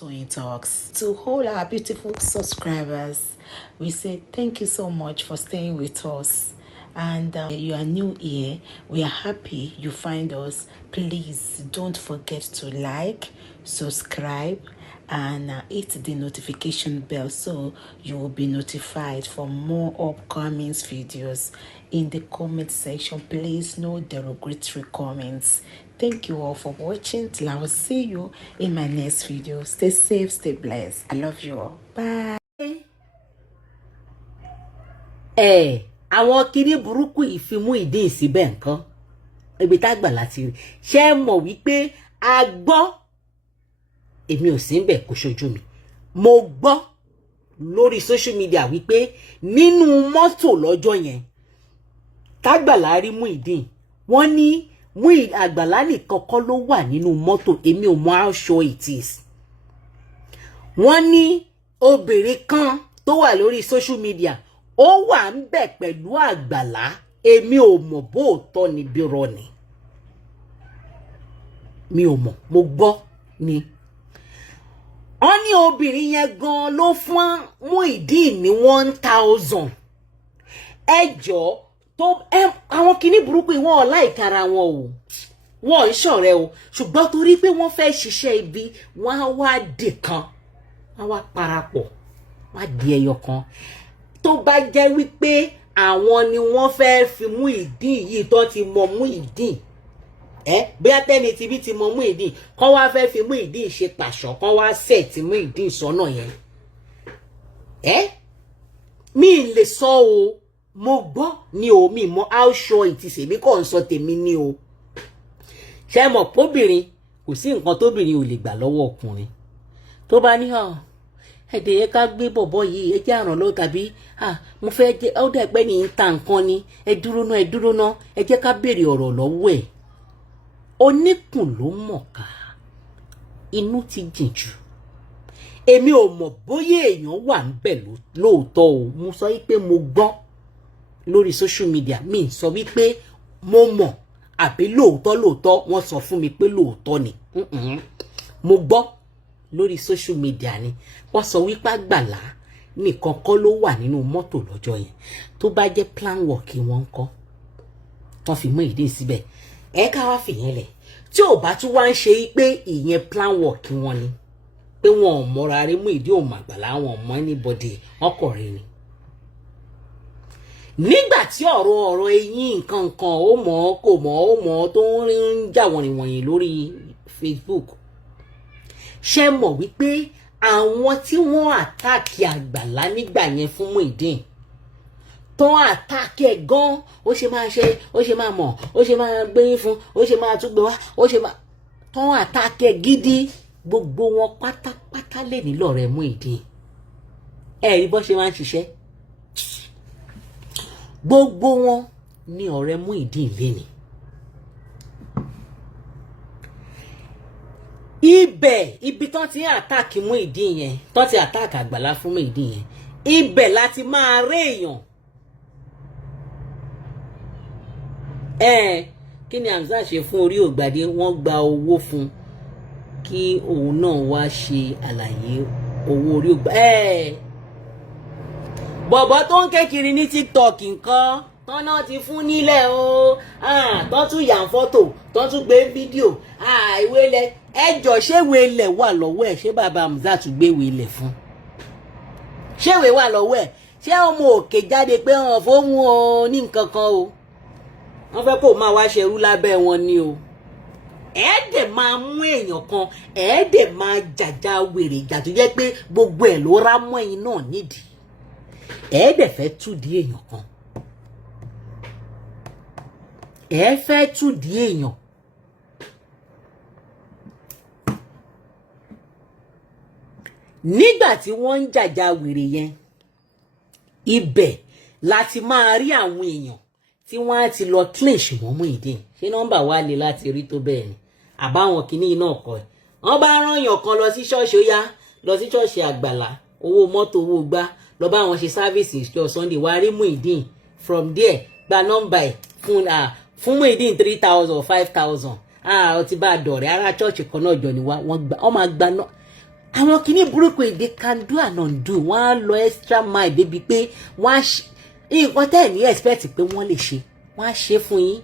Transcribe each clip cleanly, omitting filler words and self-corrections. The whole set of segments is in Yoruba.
Toyeen Talks. To all our beautiful subscribers, we say thank you so much for staying with us. And you are new here, we are happy you find us. Please don't forget to like, subscribe, and hit the notification bell so you will be notified for more upcoming videos. In the comment section, please no derogatory comments. Thank you all for watching. Till I will see you in my next video. Stay safe, stay blessed. I love you all. Bye. Àwọn kiri burúkú ìfimú ìdí ìsíbẹ̀ nǹkan ibi tá gbà láti rí ṣé mọ̀ wípé a gbọ́ èmi ò sí ńbẹ̀ kò ṣojú mi mo gbọ́ lórí social media wípé nínú mọ́tò lọ́jọ́ yẹn tágbàlá rí Muyideen wọ́n ní Àgbàlá nìkan kọ́ ló wà nínú mọ́tò èmi ò mọ how sure it is wọ́n ní obìnrin kan tó wà lórí social media ó wà ń bẹ̀ pẹ̀lú Àgbàlá èmi ò mọ̀ bóòtọ́ ni bírọ̀ ni mi ò mọ̀ mo gbọ́ ni wọ́n ní obìnrin yẹn gan ló fún Muyideen ní 1,000 ẹjọ́ tó àwọn kinní burúkú wọn láìkara wọn o wọn ń ṣọ̀rẹ́ o ṣùgbọ́n torí pé wọ́n fẹ́ ṣiṣẹ́ ibi wọ́n á wá dì kan wọ́n wá parapọ̀ wọ́n á di ẹyọ kan tó bá jẹ́ wípé àwọn ni wọ́n fẹ́ fi Muyideen yìí tó ti mọ Muyideen bóyá tẹ́ni tibí ti mọ Muyideen kán wá fẹ́ fi Muyideen ṣe pàṣọ kán wá sẹ́ẹ̀tì Muyideen sọ́nà yẹn mi lè sọ o mo gbọ́ ni o mi mọ how sure it is èmi kàn ń sọ tèmi ni o ṣe mọ̀ póbìnrin kò sí nǹkan tóbìnrin ò lè gbà lọ́wọ́ ọkùnrin tó bá ní ẹ̀dẹ̀ yẹn ká gbé bọ̀bọ̀ yìí ẹ jẹ́ àràn lọ́wọ́ tàbí mo fẹ́ jẹ́ ó dẹ̀ pẹ́ ní ta nǹkan ni ẹ dúró ná ẹ jẹ́ ká béèrè ọ̀rọ̀ lọ́wọ́ ẹ̀ oníkùn ló mọ̀ ká inú ti jìn jù èmi ò mọ̀ bóyá èèyàn wà ń bẹ̀ lóòótọ́ o mo sọ wípé mo gbọ́ lórí social media mi sọ wípé mo mọ̀ àbí lóòótọ́ wọ́n sọ fún mi pé lóòótọ́ ni mo gbọ́ lórí social media ni wọ́n sọ wípé Àgbàlá nìkan kọ́ ló wà nínú mọ́tò lọ́jọ́ yẹn tó bá jẹ́ plan work wọn kọ́ wọ́n fi Muyideen síbẹ̀ ká wá fìyẹn lẹ̀ tí ò bá tún wá ń ṣe pé ìyẹn plan work wọn ni pé wọn ò mọra rí Muyideen ò mọ Àgbàlá wọn ò mọ anybody ọkùnrin ni nígbà tí ọ̀rọ̀ eyín nǹkan ó mọ̀ kò mọ̀ ó mọ̀ tó ń jà wọ̀nyí lórí Facebook ṣé mọ̀ wípé àwọn tí wọ́n àtàkì Àgbàlá nígbà yẹn fún Muyideen tó àtàkì ẹ̀ gan ó ṣe máa ṣe ó ṣe máa mọ̀ ó ṣe máa gbéyìn fún ó ṣe máa túgbé wá ó ṣe máa tó àtàkì ẹ̀ gidi gbogbo wọn pátápátá lè nílò rẹ̀ Muyideen rí bó ṣe máa ń ṣiṣẹ́ gbogbo wọn ní ọ̀rẹ́ Muyideen léni ibi tán ti àtàkì Muyideen yẹn tán ti àtàkì Àgbàlá fún Muyideen yẹn ibẹ̀ láti máa rí èèyàn kí ni Hamzat ṣe fún Orí Ògbàdé wọ́n gba owó fún kí òun náà wá ṣe àlàyé owó Orí Ògbàdé bọ̀bọ̀ tó ń kékiri ní TikTok nǹkan tán náà ti fún nílẹ̀ o tán tún yà ń fọ́tò tán tún gbé fídíò ìwé ilẹ̀ ẹjọ́ ṣéwé ilẹ̀ wà lọ́wọ́ ẹ̀ ṣé bàbá Hamzat gbéwé ilẹ̀ fún ṣéwé wà lọ́wọ́ ẹ̀ ṣé ọmọ òkè jáde pé wọn fóun o ní nǹkan kan o wọ́n fẹ́ kó máa wá ṣerú lábẹ́ wọn ni o dẹ̀ máa mú èèyàn kan dẹ̀ máa jàjà wèrè ìjà tó jẹ́ pé gbogbo ẹ̀ ló rá mọ́ ẹ̀yin náà nídìí dẹ̀ fẹ́ túdìí èèyàn kan fẹ́ túdìí èèyàn nígbà tí wọ́n ń jàjà wèrè yẹn ibẹ̀ láti máa rí àwọn èèyàn tí wọ́n á ti lọ clinch mọ́ Muyideen ṣé nọ́mbà wá lè láti rí tó bẹ́ẹ̀ ni àbáwọn kìíní náà kọ́ ẹ̀ wọ́n bá rán èèyàn kan lọ sí ṣọ́ọ̀ṣì ó yá lọ sí ṣọ́ọ̀ṣì Àgbàlá owó mọ́tò owó gbá lọ bá wọn ṣe sáfíìsì ìjọ Sunday wá rí Muyideen from there gba nọ́mbà ẹ̀ fún Muyideen 3,000 or 5,000 ó ti bá a dọ̀rẹ́ ará ṣọ́ọ̀ṣì kan náà jọ ni wọ́n máa gba náà àwọn kìíní burúkú they can do and undo. Wọ́n á lọ extra mile débi pé wọ́n á ṣe nǹkan tẹ́ ẹ̀ ní expect pé wọ́n lè ṣe wọ́n á ṣe fún yín.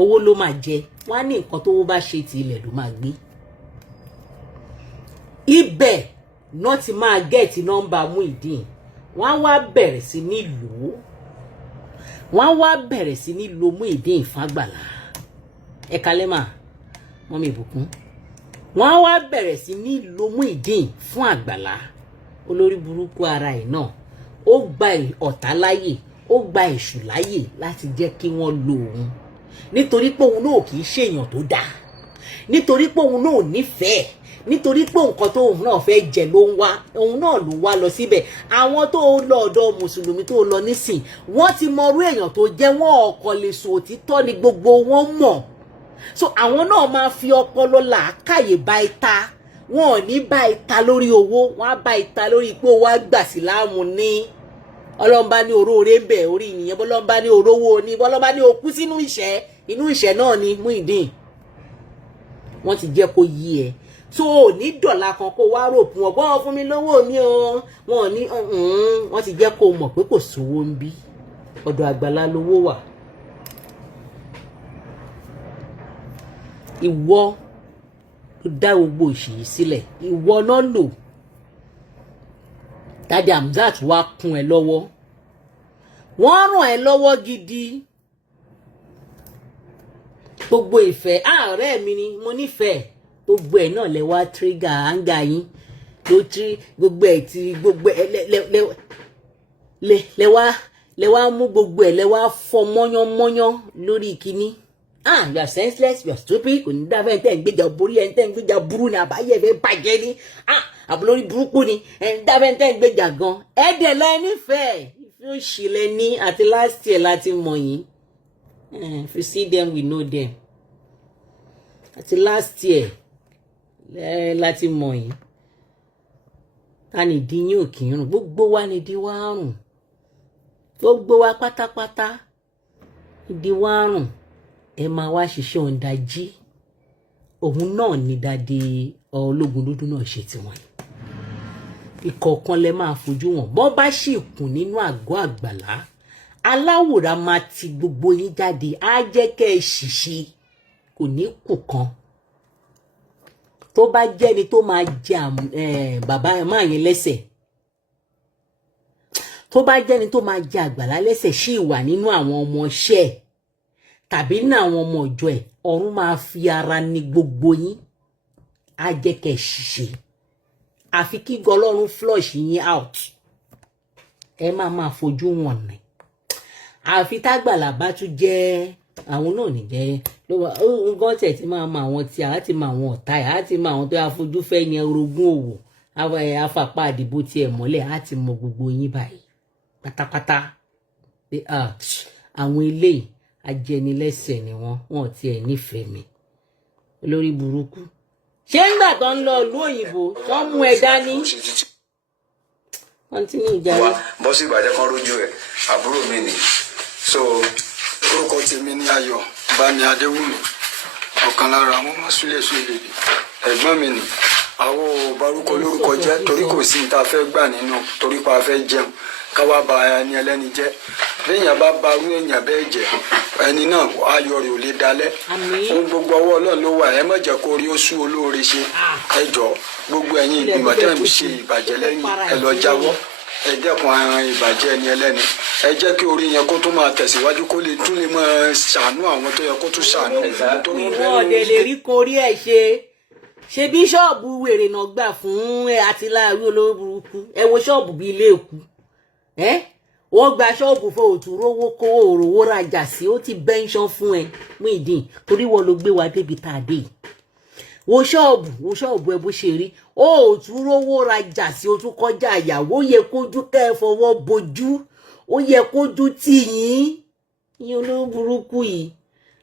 Owó ló máa jẹ, wọ́n á ní nǹkan tó wó bá ṣe ti ilẹ̀ ló máa gbé. Ibẹ̀ náà ti máa gẹ̀ẹ́tì nọ́mbà Muyideen. Wọ́n á wá bẹ̀rẹ̀ sí ní lò ó. Wọ́n á wá bẹ̀rẹ̀ sí ní lo Muyideen f'Àgbàlá. Ẹ kalẹ́ mà, mọ́mí Ìbùkún. Wọ́n á wá bẹ̀rẹ̀ sí ní lo Muyideen fún Àgbàlá. Olórí burúkú ara ẹ̀ náà ó gba ọ̀tá láyè, ó gba èṣù láyè láti jẹ́ kí wọ́n lo òun. Nítorí pé òun náà kì í ṣèyàn tó dáa. Nítorí pé òun náà nífẹ̀ẹ́. Nítorí pé nǹkan tó òun náà fẹ́ jẹ ló ń wá, òun náà ló wá lọ síbẹ̀. Àwọn tó lọ ọ̀dọ̀ mùsùlùmí tó lọ nísìn, wọ́n ti mọ irú èèyàn tó jẹ́, wọ́n ọkọ̀ lè sọ òtítọ́ ni gbogbo wọn mọ̀. So àwọn náà máa fi ọpọlọ làákàyè bá ìta. Wọn ò ní bá ìta lórí owó, wọ́n á bá ìta lórí pé ó wá gbà síláàmù ní. Ọlọ́mbá ní oróore ń bẹ̀ orí ìyẹn, bọ́lọ́mbá ní orówó ní, bọ́lọ́mbá ní okú sínú ìṣẹ́, inú ìṣẹ́ náà ni Muyideen. Wọ́n ti jẹ́ kó yí ẹ. So ní dọ̀là kan kó wá rò fún ọgbọ́n fún mi lówó mi o. Wọn ò ní wọ́n ti jẹ́ kó mọ̀ pé kò sówó ń bí. Ọ̀dọ̀ Àgbàlá lówó wà. Ìwọ ló dá gbogbo òṣì sílẹ̀. Ìwọ náà lò. Daddy Hamzat wá kún ẹ lọ́wọ́. Wọ́n ràn ẹ́ lọ́wọ́ gidi. Gbogbo ìfẹ́ ààrẹ mi ni mo nífẹ̀ẹ́. Gbogbo ẹ̀ náà lẹ wá trigger anger yín. Ló tí gbogbo ẹ̀ tí gbogbo ẹ̀ lẹ wá mú gbogbo ẹ̀ lẹ wá fọ́ mọ́yánmọ́yán lórí kíní. You are senseless, you are stupid. Kò ní dá fẹ́ tẹ́ ń gbéjà borí ẹ̀ ń tẹ́ ń gbéjà burú ni àbáyé fẹ́ bàjẹ́ ni. Àbúlórí burúkú ni ẹ̀ ń dá fẹ́ tẹ́ ń gbéjà gan. Ẹ̀dẹ̀ lẹ nífẹ̀ẹ́. Ìfẹ́ òṣì lẹ ní àti last year láti mọ̀ yín. If you see them, we know them. Àti last year láti mọ̀ yín. Ta ni ìdí yín ò kì í rùn? Gbogbo wa ni ìdí wa rùn. Gbogbo wa pátápátá ìdí wa rùn. Ẹ máa wá ṣiṣẹ́ òǹdajì. Òun náà ni Daddy ológun dúdú náà ṣe tiwọn. Ìkọ̀ọ̀kan lẹ máa fojú wọn. Bọ́n bá sì kùn nínú àgọ́ Àgbàlá, aláwòrán máa ti gbogbo yín jáde. Á jẹ́ kẹ́ ẹ ṣìṣe. Kò ní kù kan. Tó bá jẹ́ ni tó máa jẹ bàbá máa yẹn lẹ́sẹ̀. Tó bá jẹ́ ni tó máa jẹ Àgbàlá lẹ́sẹ̀ sì wà nínú àwọn ọmọ iṣẹ́ ẹ̀. Tàbí ní àwọn ọmọ ọjọ́ ẹ̀, ọ̀run máa fi ara ní gbogbo yín. Á jẹ́ kẹ́ ṣìṣe. Àfi kí Ọlọ́run flush yín out. Ẹ máa fojú wọn ni. Àfi t'Àgbàlá bá tún jẹ́ àwọn náà ní jẹ́ nǹkan tẹ̀ tí máa mọ àwọn tí a ti mọ àwọn ọ̀tá ẹ̀, a ti mọ àwọn tó yà fojú fẹ́ ní orogún òwò afapá àdìbò tiẹ̀ mọ́lẹ̀, a ti mọ gbogbo yín báyìí pátápátá. Àwọn eléyìí ajẹnilẹ́sẹ̀ ni wọ́n ti ẹ̀ nífẹ̀ẹ́ mi. Olórí burúkú. Ṣé ńgbà tó ń lọ ìlú òyìnbó tó ń mú ẹ dání? Continue ìjà rẹ. Bọ́ sí ìbàjẹ́ kan rójú ẹ̀, àbúrò mi ni. So orúkọ tèmi ní Ayọ̀ Bámi Adéwùmí, ọ̀kan lára àwọn ọmọ súlẹ̀súlẹ̀ ẹ̀gbọ́n mi ni. Àwọn ò barúkọ lórúkọ jẹ́ torí kò sí ní ta fẹ́ gbà nínú torí pa fẹ́ jẹun káwá ba ẹni ẹlẹ́ni jẹ́. Béèyàn bá ba irú èèyàn bẹ́ẹ̀ jẹ́ ẹni náà ayọ̀ rẹ̀ ò lè dalẹ̀. Fún gbogbo ọwọ́ Ọlọ́run ló wà, ẹ má jẹ́ kó rí ó sú olóore ṣe. Ẹ jọ̀ọ́ gbogbo ẹ̀yin ìgbìmọ̀ tẹ́ ń ṣe ìbàjẹ́ lẹ́yìn ẹ lọ jáwọ́. Ẹ dẹ́kun àwọn ìbàjẹ́ ẹni ẹlẹ́ni. Ẹ jẹ́ kí orí yẹn kó tún máa tẹ̀síwájú kó lè tún lè máa ṣàánú àwọn tó yẹ kó tún ṣàánú. Ìwọ ọ̀dẹ̀ lè rí korí ẹ̀ ṣe bíṣọ́ọ̀bù wèrè náà gbà fún àtìláàrí olówó burúkú. Ẹ wo ṣọ́ọ̀bù bíi ilé èkú. Wọ́n gba ṣọ́ọ̀bù fún òtún rówó kó òrówó rajà sí, ó ti bẹ́ńṣán fún ẹ Muyideen torí wọ́n ló gbé wa débi tá a dé. Wo ṣọ́ọ̀bù ẹ bó ṣe rí, ó tún rówó rajà sí, ó tún kọjá àyàwó. Yẹ kójú kẹ́ ẹ fọwọ́ bojú, ó yẹ kójú tì yín. Ìyẹn olówó burúkú yìí.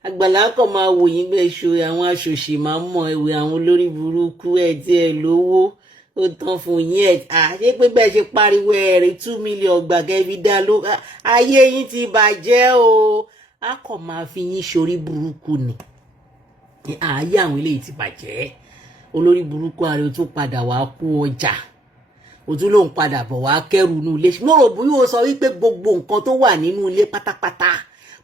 Àgbàlá kan máa wò yín bẹ́ẹ̀ ṣo àwọn aṣòṣì máa ń mọ ìwé àwọn olórí burúkú ẹ̀ tí ẹ lówó ó tán fún yín ẹ̀ ṣé pé bẹ́ẹ̀ ṣe pariwo ẹ̀rẹ̀ 2 million gbàgẹ́ fi dá ló ayé yín ti bàjẹ́ o. A kàn máa fi yín ṣorí burúkú ni. Ayé àwọn eléyìí ti bàjẹ́. olórí burúkú ààrẹ tó padà wá kú ọjà ó tún lóun padà bọ̀ wá kẹ́rù inú ilé mo rò bóyá ó sọ wípé gbogbo nǹkan tó wà nínú ilé pátápátá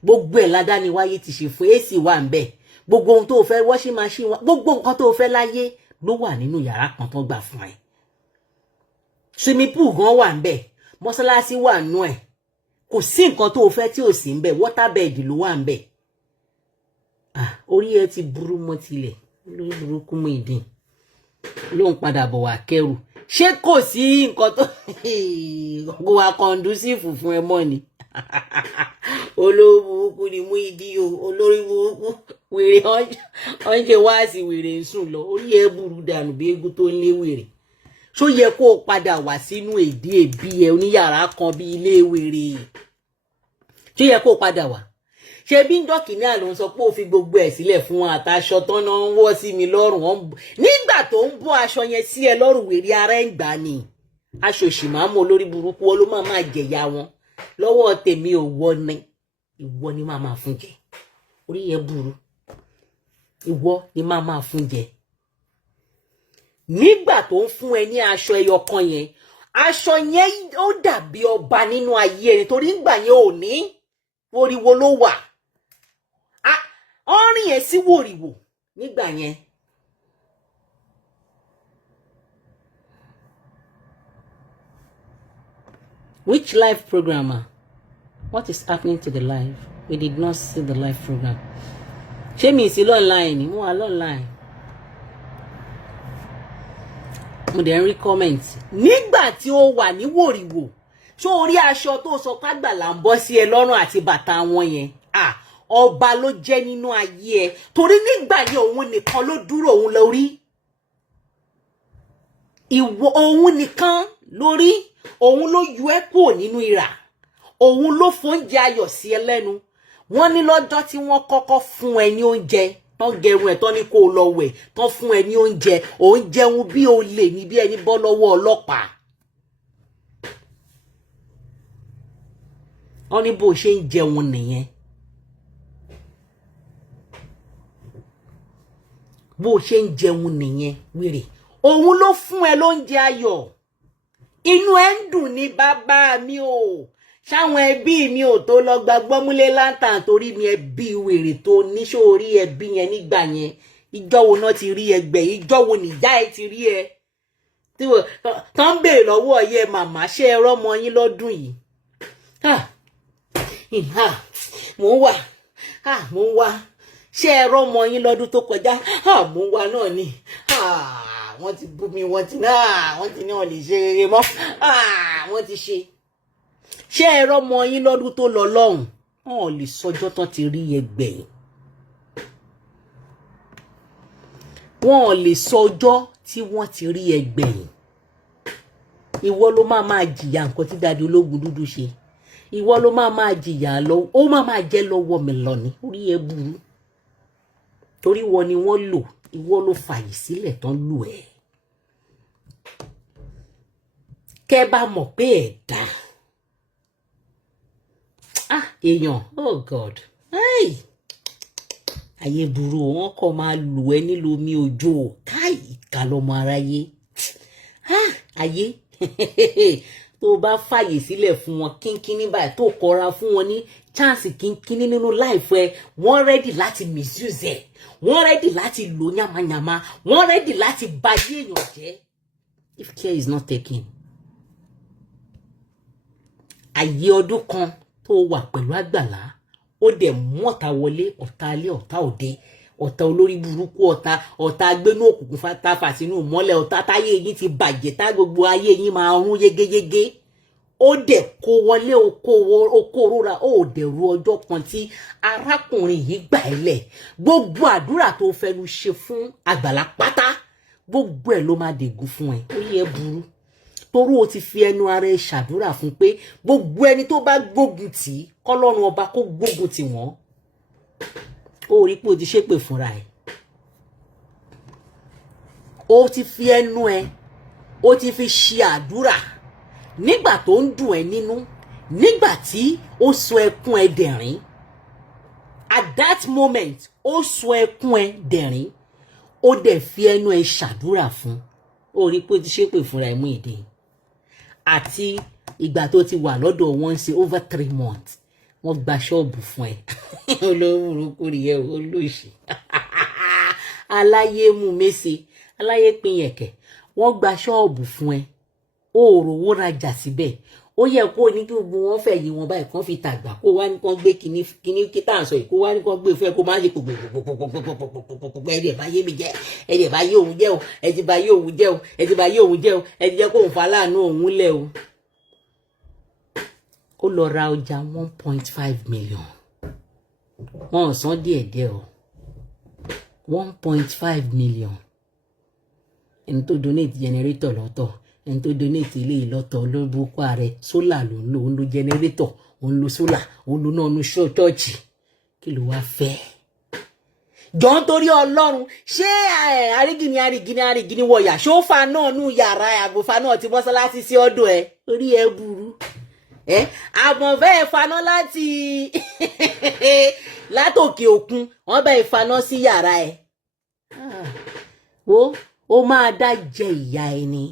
gbogbo ẹ̀ ládáni wáyé ti ṣe fún AC wà ń bẹ̀ gbogbo ohun tó fẹ́ washing machine wa gbogbo nǹkan tó fẹ́ láyé ló wà nínú yàrá kan tó gbà fún ẹ swimming pool gan wà ń bẹ̀ mọ́sálásí wà nú ẹ̀ kò sí nǹkan tó fẹ́ tí ò sí ń bẹ̀ water bed ló wà ń bẹ̀ orí ẹ ti burú mọ́ tilẹ̀ lórí burúkú mú ìdín ló ń padà bọ̀ wá kẹ́rù ṣé kò sí nǹkan tó kó wa conducive fún ẹ mọ́ ni olórí burúkú ni mú ìdí o olórí burúkú wèrè ọ̀njẹ́ wá sí wèrè ń sùn lọ orí ẹ burú dànù bí eégún tó ń lé wèrè ṣó yẹ kó o padà wá sínú èdè ẹbí ẹ oníyàrá kan bí ilé wèrè ṣó yẹ kó o padà wá ṣe bí dọ́kìní àlọ́ sọ pé ó fi gbogbo ẹ̀ sílẹ̀ fún wọn àtàṣọ tán náà ń wọ́ sí mi lọ́rùn nígbà tó ń bọ́ aṣọ yẹn sí ẹ lọ́rùn wèrè ara ẹ̀ ń gbà ni aṣọ òṣìmáàmù olórí burúkú wọn ló máa jẹ̀yà wọn lọ́wọ́ tèmi ò wọ ni ìwọ ni máa fún jẹ orí yẹn burú ìwọ ni máa fún jẹ nígbà tó ń fún ẹ ní aṣọ ẹyọ kan yẹn aṣọ yẹn ó dàbí ọba nínú ayé ẹni torí ìgbà yẹn ò ní wòrìwò ló wà ọrìn ẹ sí wòrìwò nígbà yẹn which live programmer what is happening to the live we did not see the live program ṣé mi sí online ni mo wà online mo dẹ̀ ń rí comment nígbà tí ó wà ní wòrìwò ṣó orí aṣọ tó sọ pàgbàlà ń bọ́ sí ẹ lọ́rùn àti bàtà wọn yẹn ọba ló jẹ́ nínú ayé ẹ torí nígbà yẹn òun nìkan ló dúró òun lórí ìwọ òun nìkan lórí òun ló yọ ẹ́ kúrò nínú ìrà òun ló fóúnjẹ ayọ̀ sí ẹ lẹ́nu wọ́n ní lọ́jọ́ tí wọ́n kọ́kọ́ fún ẹ ní oúnjẹ tán gẹrun ẹ̀ tán ní kó lọ wẹ̀ tán fún ẹ ní oúnjẹ òun jẹun bí olè ní bí ẹni bọ́ lọ́wọ́ ọlọ́pàá wọ́n ní bó ṣe ń jẹun nìyẹn bó ṣe ń jẹun nìyẹn wèrè òun ló fún ẹ lóúnjẹ ayọ̀ inú ẹ ń dùn ní bàbá mi o ṣáwọn ẹbí mi ò tó lọ gbàgbọ́ múlé láǹtàn torí mi ẹbí wèrè tó níṣòrí ẹbí yẹn nígbà yẹn ìjọ́ wo náà ti rí ẹgbẹ́ ìjọ́ wo nìyá ẹ ti rí ẹ tí wọ́n tán béèrè lọ́wọ́ yẹ màmá ṣé ẹ rọ́mọ yín lọ́dún yìí mò ń wá ṣé ẹ rọ́mọ yín lọ́dún tó kọjá mò ń wá náà ni wọ́n ti bú mi wọ́n ti ní wọ́n lè ṣe rere mọ́ wọ́n ti ṣe ṣé ẹ rọ́mọ yín lọ́dún tó lọ lọ́hùn wọn lè sọjọ́ tán ti rí ẹgbẹ́ wọn lè sọjọ́ tí wọ́n ti rí ẹgbẹ́ ìwọ ló máa jìyà nǹkan tí Daddy Ológun Dúdú ṣe ìwọ ló máa jìyà lọ ó máa jẹ́ lọ́wọ́ mi lọ ní orí ẹ burú torí wọ́n ni wọ́n lò ìwọ ló fàyè sílẹ̀ tán lù ẹ́ kẹ́ bá mọ̀ pé ẹ̀ dá èèyàn oh God ayé burú wọn kọ́ máa lù ẹ́ nílò omi òjò káì ìkà lọ́mọ aráyé ayé tó bá fàyè sílẹ̀ fún wọn kínkínní báyìí tó kọra fún wọn ní chance kínkínní nínú life ẹ wọ́n ready láti misuse ẹ wọ́n ready láti lò yamayama wọ́n ready láti bayé èèyàn jẹ́ if care is not taken. Ayé ọdún kan tó wà pẹ̀lú Àgbàlá ó dẹ̀ mú ọ̀tá wọlé ọ̀tá alẹ́ ọ̀tá òde ọ̀tá olórí burúkú ọ̀tá agbénú òkùnkùn fàtàfà sínú mọ́lẹ̀ ọ̀tá táyé yín ti bàjẹ́ tá gbogbo ayé yín máa rún yégéyégé ó dẹ̀ kó wọlé okó rora ó dẹ̀ ru ọjọ́ kan tí arákùnrin yìí gbà ẹ́ lẹ̀ gbogbo àdúrà tó fẹnu ṣe fún Àgbàlá pátá gbogbo ẹ̀ ló máa dègún fún ẹ ó yẹ burú torí o ti fi ẹnu ara ẹ ṣàdúrà fún pé gbogbo ẹni tó bá gbógun tì í kọ́lọ́run ọba kó gbógun tì wọ́n ó rí pé o ti ṣépè fúnra ẹ o ti fi ẹnu ẹ o ti fi ṣe àdúrà nígbà tó ń dùn ẹ nínú nígbà tí ó sọ ẹkún ẹ dẹ̀rín at that moment ó sọ ẹkún ẹ dẹ̀rín ó dẹ̀ fi ẹnu ẹ ṣàdúrà fún ó rí pé ó ti ṣépè fúnra ẹ Muyideen àti ìgbà tó ti wà lọ́dọ̀ wọn ṣe over 3 months wọ́n gba ṣọ́ọ̀bù fún ẹ olórúkú rí ẹ olóṣì aláyé mú mèsè aláyé pin yẹ̀kẹ̀ wọ́n gba ṣọ́ọ̀bù fún ẹ ó rówó rajà síbẹ̀ ó yẹ kó ní kí gbogbo wọn fẹ́ yí wọn báyìí kán fi tàgbà kó wá ní kán gbé kíní kí tá à ń sọ yìí kó wá ní kán gbé fẹ́ kó má ṣe pòpòpòpòpòpòpòpòpòpò ẹ̀dẹ̀ bá yé mi jẹ́ ẹ̀dẹ̀ bá yé òun jẹ́ o ẹ̀dẹ̀ bá yé òun jẹ́ o ẹ̀dẹ̀ bá yé òun jẹ́ o ẹ̀dẹ̀ jẹ́ kó òun fa láàánú òun lẹ̀ o. Ó lọ ra ọjà 1.5 million wọn ò san díẹ̀díẹ̀ o 1.5 million ẹni tó donate generator lọ́tọ̀ ẹni tó donate ilé ìlọ́tọ̀ olóbùkún ààrẹ sólà ló ń lò ó ń lo generator ó ń lo sólà ó ń lo náà ní ṣọ́ọ̀ṣì kí ló wá fẹ́. jọ̀ọ́ torí Ọlọ́run ṣé arigini wọ̀yà ṣó fa náà nú yàrá àgbòfa náà ti mọ́sálásí sí ọ̀dọ̀ ẹ orí ẹ burú àmọ́ bẹ́ẹ̀ faná látòkè òkun wọ́n bẹ́ẹ̀ faná sí yàrá ẹ ó máa dá jẹ ìyá ẹni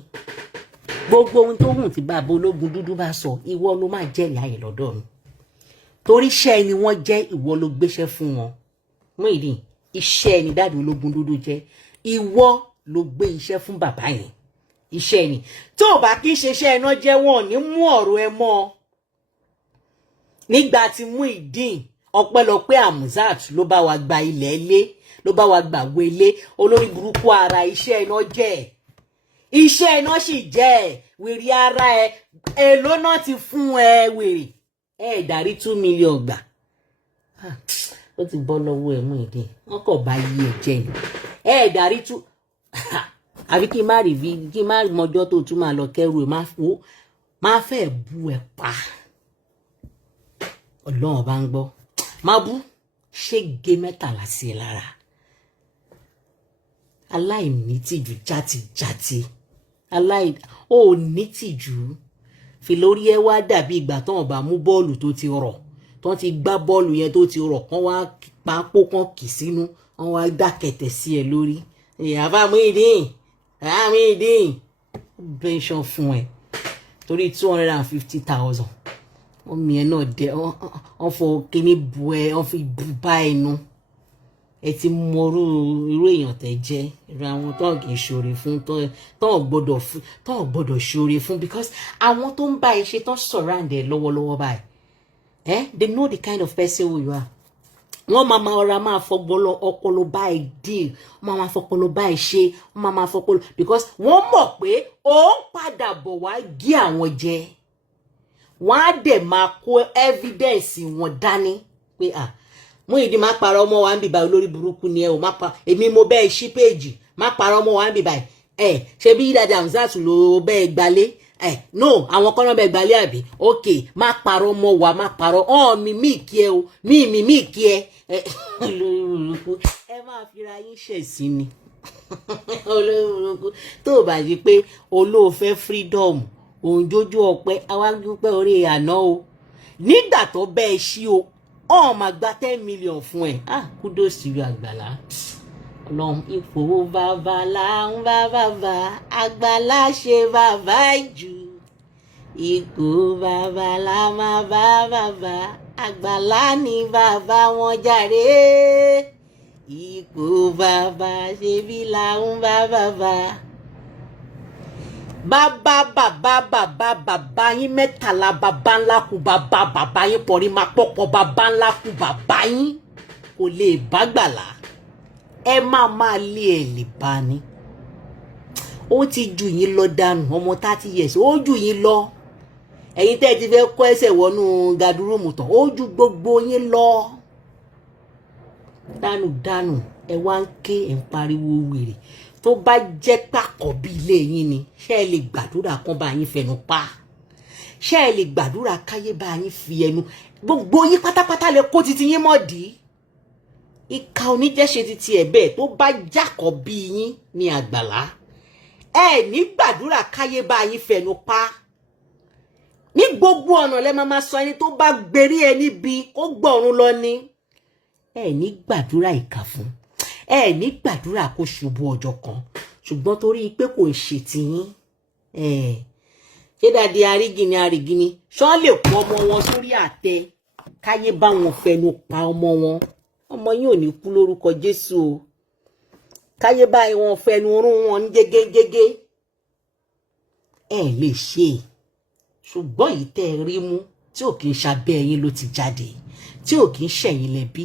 gbogbo ohun tó hùn tí bàbá ológun dúdú bá sọ ìwọ ló máa jẹ ìyá ẹ lọ́dọ̀ mi torí iṣẹ́ ẹni wọ́n jẹ́ ìwọ ló gbéṣẹ́ fún wọn Muyideen iṣẹ́ ẹni dáàbò ológun dúdú jẹ́ ìwọ ló gbé iṣẹ́ fún bàbá yẹn iṣẹ́ ẹni tó bá kí ṣe iṣẹ́ ẹná jẹ́ wọn ní mú ọ̀rọ̀ ẹ mọ́ nígbà tí Muyideen ọpẹ́lọpẹ́ Amuzat ló bá wa gba ilẹ̀ ilé ló bá wa gbàgbé ilé olórí burúkú ara iṣẹ́ iná jẹ́ iṣẹ́ iná sì jẹ́ wèrè ara ẹ èló náà ti fún ẹ wèrè ìdarí 2 million gbà ó ti bọ́ lọ́wọ́ ẹ Muyideen wọ́n kàn bá yí ẹ jẹ́ ni ìdarí 2 àbí kí n má rí kí n má mọjọ́ tó tún máa lọ kẹrù ẹ máa fẹ́ bú ẹ pa Ọlọ́run bá ń gbọ́ máa bú ṣége 13 sí ẹ lára aláìnítìjú játijàti onítìjú fi lórí ẹ wá dàbí ìgbà tán bá mú bọ́ọ̀lù tó ti rọ̀ tán ti gbá bọ́ọ̀lù yẹn tó ti rọ̀ kán wá pápó kan kì sínú wọ́n wá dákẹ̀tẹ̀ sí ẹ lórí ìyàbá Muyideen pension fún ẹ torí 250,000 wọ́n mi ẹ náà dẹ wọ́n fọ kíní bu ẹ wọ́n fi bu bá ẹnu ẹ ti mọrú irú èèyàn tẹ jẹ́ irú àwọn tó kì í ṣoore fún tó gbọ́dọ̀ ṣoore fún because àwọn tó ń bá ẹ ṣe tó surround ẹ lọ́wọ́lọ́wọ́ báyìí they know the kind of person who you are wọ́n máa ọ̀rá máa fọgbọ́lọ ọpọlọ báyìí deal wọ́n máa fọpọlọ báyìí ṣe wọ́n máa fọpọlọ because wọ́n mọ̀ pé ó ń padà bọ̀ wá gé àwọn jẹ wọ́n á dẹ̀ máa kó evidence wọn dání pé Muyideen má parọ́ ọmọ wa ń bìbà olórí burúkú ni ẹ ò má pa èmi mo bẹ́ẹ̀ ṣí péèjì má parọ́ ọmọ wa ń bìbà ṣe bí dada Amuzat ló bẹ́ẹ̀ gbalé no àwọn kan náà bẹ́ẹ̀ gbalé àbí ok má parọ́ ọmọ wa má parọ́ mi kí ẹ o mi kí ẹ olórí burúkú ẹ máa fira yín ṣẹ̀ sí ni olórí burúkú tó o bá yí pé olóòfẹ́ freedom òun jójú ọpẹ́ awájúpẹ́ orí àná o nígbà tó bẹ́ẹ̀ ṣí o máa gba 10 million fún ẹ kudos sí Àgbàlá Ọlọ́run ipò bàbá là ń bá bàbá Àgbàlá ṣe bàbá jù ipò bàbá là máa bá bàbá Àgbàlá ní bàbá wọn jàre ipò bàbá ṣe bí là ń bá bàbá bàbá yín 13 bàbá ńlá kù bàbá yín pọ̀rí máa pọ̀pọ̀ bàbá ńlá kù bàbá yín kò lè bá Àgbàlá ẹ máa lé ẹ lè bá ní ó ti jù yín lọ dànù ọmọ 30 years ó jù yín lọ ẹ̀yin tẹ́ ti fẹ́ kọ́ ẹsẹ̀ wọnú gadurúmù tán ó jù gbogbo yín lọ dànù ẹ wá ń ké ẹ ń pariwo wèrè tó bá jẹ́ pàkọ́ bí ilé yín ni ṣé ẹ lè gbàdúrà kan bá yín fẹnu pa ṣé ẹ lè gbàdúrà káyé bá yín fi ẹnu gbogbo yín pátápátá lè kó titi yín mọ̀dí ìka oníjẹ́ṣe titi ẹ̀ bẹ́ẹ̀ tó bá jákọ̀ bí yín ní Àgbàlá ẹ ní gbàdúrà káyé bá yín fẹnu pa ní gbogbo ọ̀nà lẹ́ máa sọ ẹni tó bá gbérí ẹ níbi ó gbọ̀run lọ ni ẹ ní gbàdúrà ìkà fún ẹ ní gbàdúrà kó ṣubú ọjọ́ kan ṣùgbọ́n torí pé kò ń ṣe tiyín ṣé dáadé arígini ṣán lè kó ọmọ wọn sórí àtẹ káyé bá wọn fẹnu pa ọmọ wọn ọmọ yín ò ní kú lórúkọ Jésù o káyé bá wọn fẹnu rún wọn ní gégégégé ẹ lè ṣe ṣùgbọ́n yìí tẹ́ ẹ rí mú tí ò kì í ṣabẹ́ ẹ̀yin ló ti jáde tí ò kì í ṣẹ̀yìn lẹ́bí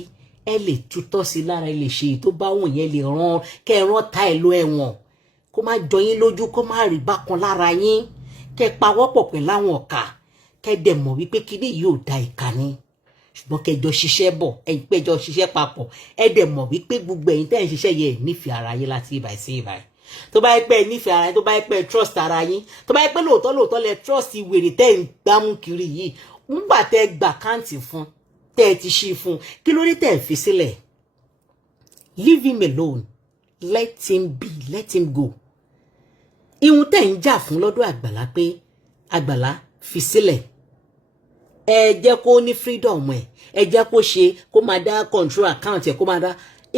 ẹ lè tutọ́ sí lára ẹ lè ṣe èyí tó bá wù yẹn lè rán kẹ́ ẹ rán ta ẹ lọ ẹ̀wọ̀n kó má jọ yín lójú kó má rí bákan lára yín kẹ́ ẹ pawọ́pọ̀ pẹ̀lú àwọn ọ̀kà kẹ́ ẹ dẹ̀ mọ̀ wípé kíní yóò da ìkà ni ṣùgbọ́n kẹjọ ṣiṣẹ́ bọ̀ ẹ̀yin péjọ ṣiṣẹ́ papọ̀ ẹ dẹ̀ mọ̀ wípé gbogbo ẹ̀yin tẹ́ ń ṣiṣẹ́ yẹ nífẹ̀ẹ́ ara yín láti ibà sí ibà tó bá yẹ pé nífẹ̀ẹ́ ara yín tó bá yẹ pé trust ara yín tó bá yẹ pé lóòótọ́ lẹ trust wèrè tẹ́ ń gbámú kiri yìí ńgbà tẹ́ gbà káǹtì fún tẹ́ ẹ ti ṣí fún kí ló dé tẹ́ ẹ fi sílẹ̀ leave him alone let him be let him go ihun tẹ́ ń jà fún lọ́dọ̀ Àgbàlá pé Àgbàlá fi sílẹ̀ ẹ jẹ́ kó ní freedom ẹ jẹ́ kó ṣe kó máa dá control account ẹ kó máa dá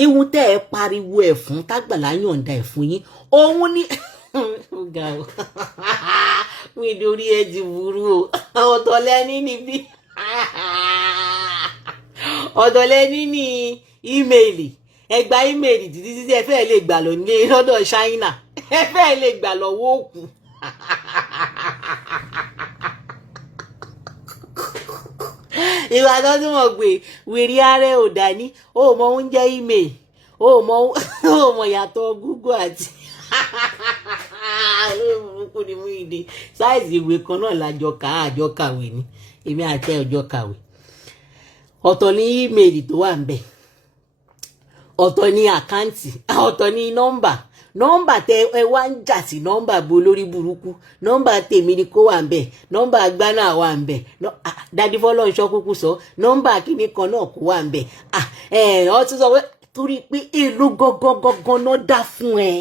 ihun tẹ́ ẹ pariwo ẹ̀ fún t'Àgbàlá yọ̀ǹda ẹ̀ fún yín òun ní ọ̀gá o mi dorí ẹ ti burú o ọ̀tọ̀ lẹ́ni níbí ọ̀tọ̀ lẹ́ni ní ímeèlì ẹ gba ímeèlì títí ẹ fẹ́ lè gbà lọ ní lọ́dọ̀ Ṣáínà ẹ fẹ́ lè gbà lọ́wọ́ òkú ìwà tó tún mọ̀ pé wèrè ààrẹ ò dání ó mọ oúnjẹ email ó mọ yàtọ̀ Google àti olóòmùkú ni mú ìdí sáìsì ìwé kan náà lájọ àjọ kàwé ni èmi àti ọjọ́ kàwé ọ̀tọ̀ ní email tó wà ń bẹ̀ ọ̀tọ̀ ní àkáǹtì ọ̀tọ̀ ní nọ́mbà tẹ ẹ wá ń jà sí nọ́mbà bo lórí burúkú nọ́mbà tèmi ni kó wà ń bẹ̀ nọ́mbà gbaná wà ń bẹ̀ dádì fọlọ́nṣọ́ kúkú sọ nọ́mbà kíní kan náà kó wà ń bẹ̀ ọ tún sọ pé torí pé èlò gangan náà dá fún ẹ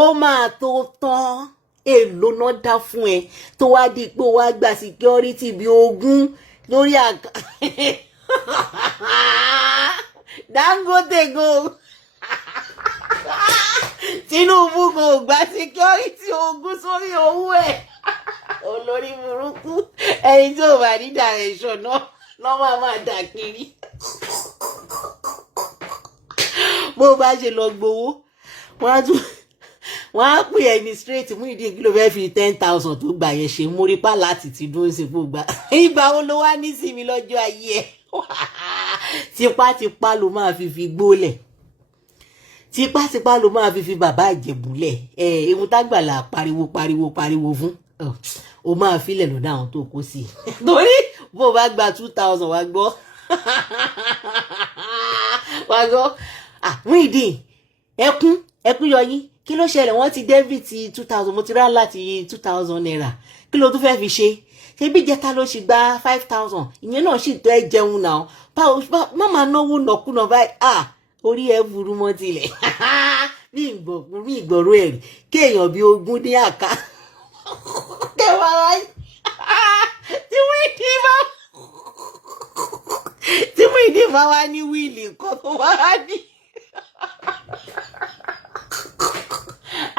ó máa tó tán èlò náà dá fún ẹ tó wá di pé ó wá gba security bí 20 lórí àká Dangote go Tinubu kò gba security 20 sórí owó ẹ̀ olórí burúkú ẹni tí ò bá ní direction náà máa dà kiri bó bá ṣe lọ gbowó wọ́n á pè ẹni straight mú ìdí kí ló fẹ́ fi 10,000 tó gbà yẹn ṣe mórí pa láti ti dúró sí fún gbà ìgbà wo ló wá ní sinmi lọ́jọ́ ayé ẹ̀ tipátipá ló máa fi gbólẹ̀ tipátipá ló máa fi bàbá àjẹbùlẹ̀ ewu t'Àgbàlá pariwo fún o máa filẹ̀ lọ́dọ̀ àwọn tó kó sí torí bó bá gba 2,000 wá gbọ́ Muyideen ẹkún yọyín kí ló ṣẹlẹ̀ wọ́n ti debit 2,000 mo ti rà láti 2,000 naira kí ló tún fẹ́ fi ṣe ṣebí jẹta ló ṣì gba 5,000 ìyẹn náà sì tó ẹ jẹun náà má máa náwó nàkúnà báyìí orí ẹ burú mọ́ tilẹ̀ ní ìgbọ̀rọ̀ ẹ̀rí kéèyàn bí 20 ní àká kẹwàá wáyé tí Muyideen bá wá ní wíìlì nǹkan tó wá ní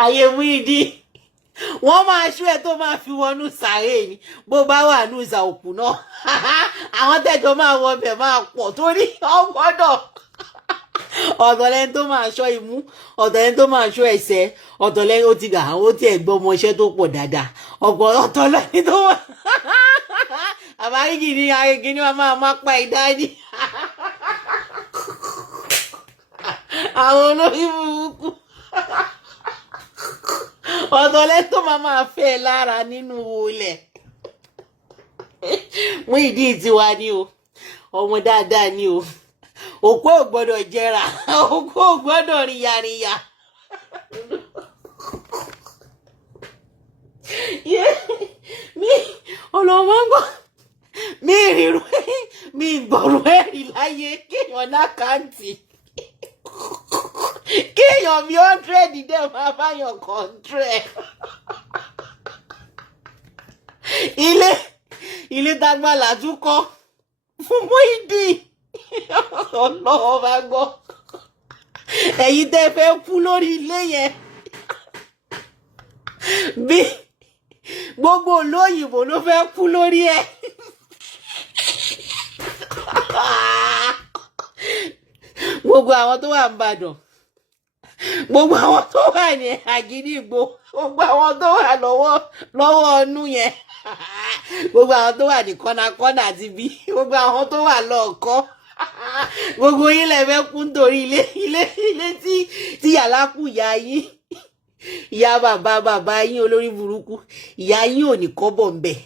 ayé Muyideen wọ́n máa ṣú ẹ tó máa fi wọnú sàárè ni bó bá wà ní ìsà òkú náà àwọn tẹ́jọ máa wọ bẹ̀ máa pọ̀ torí ọgbọ́dọ̀ ọ̀dọ̀ lẹ́ni tó máa ṣọ́ imú ọ̀dọ̀ lẹ́ni tó máa ṣọ́ ẹsẹ̀ ọ̀dọ̀ lẹ́ni ó ti gà ó tiẹ̀ gbọ́ ọmọ iṣẹ́ tó pọ̀ dáadáa ọ̀dọ̀ lẹ́ni tó wà àbárígì ní arégé ní wọn máa pa ìdání àwọn olórí burúkú ọ̀dọ̀ lẹ́ni tó máa fẹ́ lára nínú olè Muyideen tiwa ni o ọmọ dáadáa ni o òkú ò gbọ́dọ̀ jẹrà òkú ò gbọ́dọ̀ ríyàríyà ọlọ́mọ gbọ́ mi ìrírú mi ìgbọ̀rọ̀ ẹ̀rí láyé kéèyàn lákàntì kéèyàn bí 100 dẹ̀ máa báyàn kọ̀ǹtrẹ̀ ilé t'Àgbàlá tún kọ́ fún Muyideen ọlọ́wọ́ bá gbọ́ ẹ̀yin tẹ́ fẹ́ kú lórí ilé yẹn bí gbogbo olóyìnbó ló fẹ́ kú lórí ẹ̀. Gbogbo àwọn tó wà ní Ìbàdàn, gbogbo àwọn tó wà ní Àgídìgbò, gbogbo àwọn tó wà lọ́wọ́ ọnú yẹn, gbogbo àwọn tó wà ní kọ́nàkọ́nà àti bí, gbogbo àwọn tó wà lọ́ọ̀kọ́, gbogbo yín lẹ fẹ́ kú nítorí ilé tí yàrá kù yá yín, ìyá bàbá yín olórí burúkú, ìyá yín ò ní kọ́bọ̀ ń bẹ̀,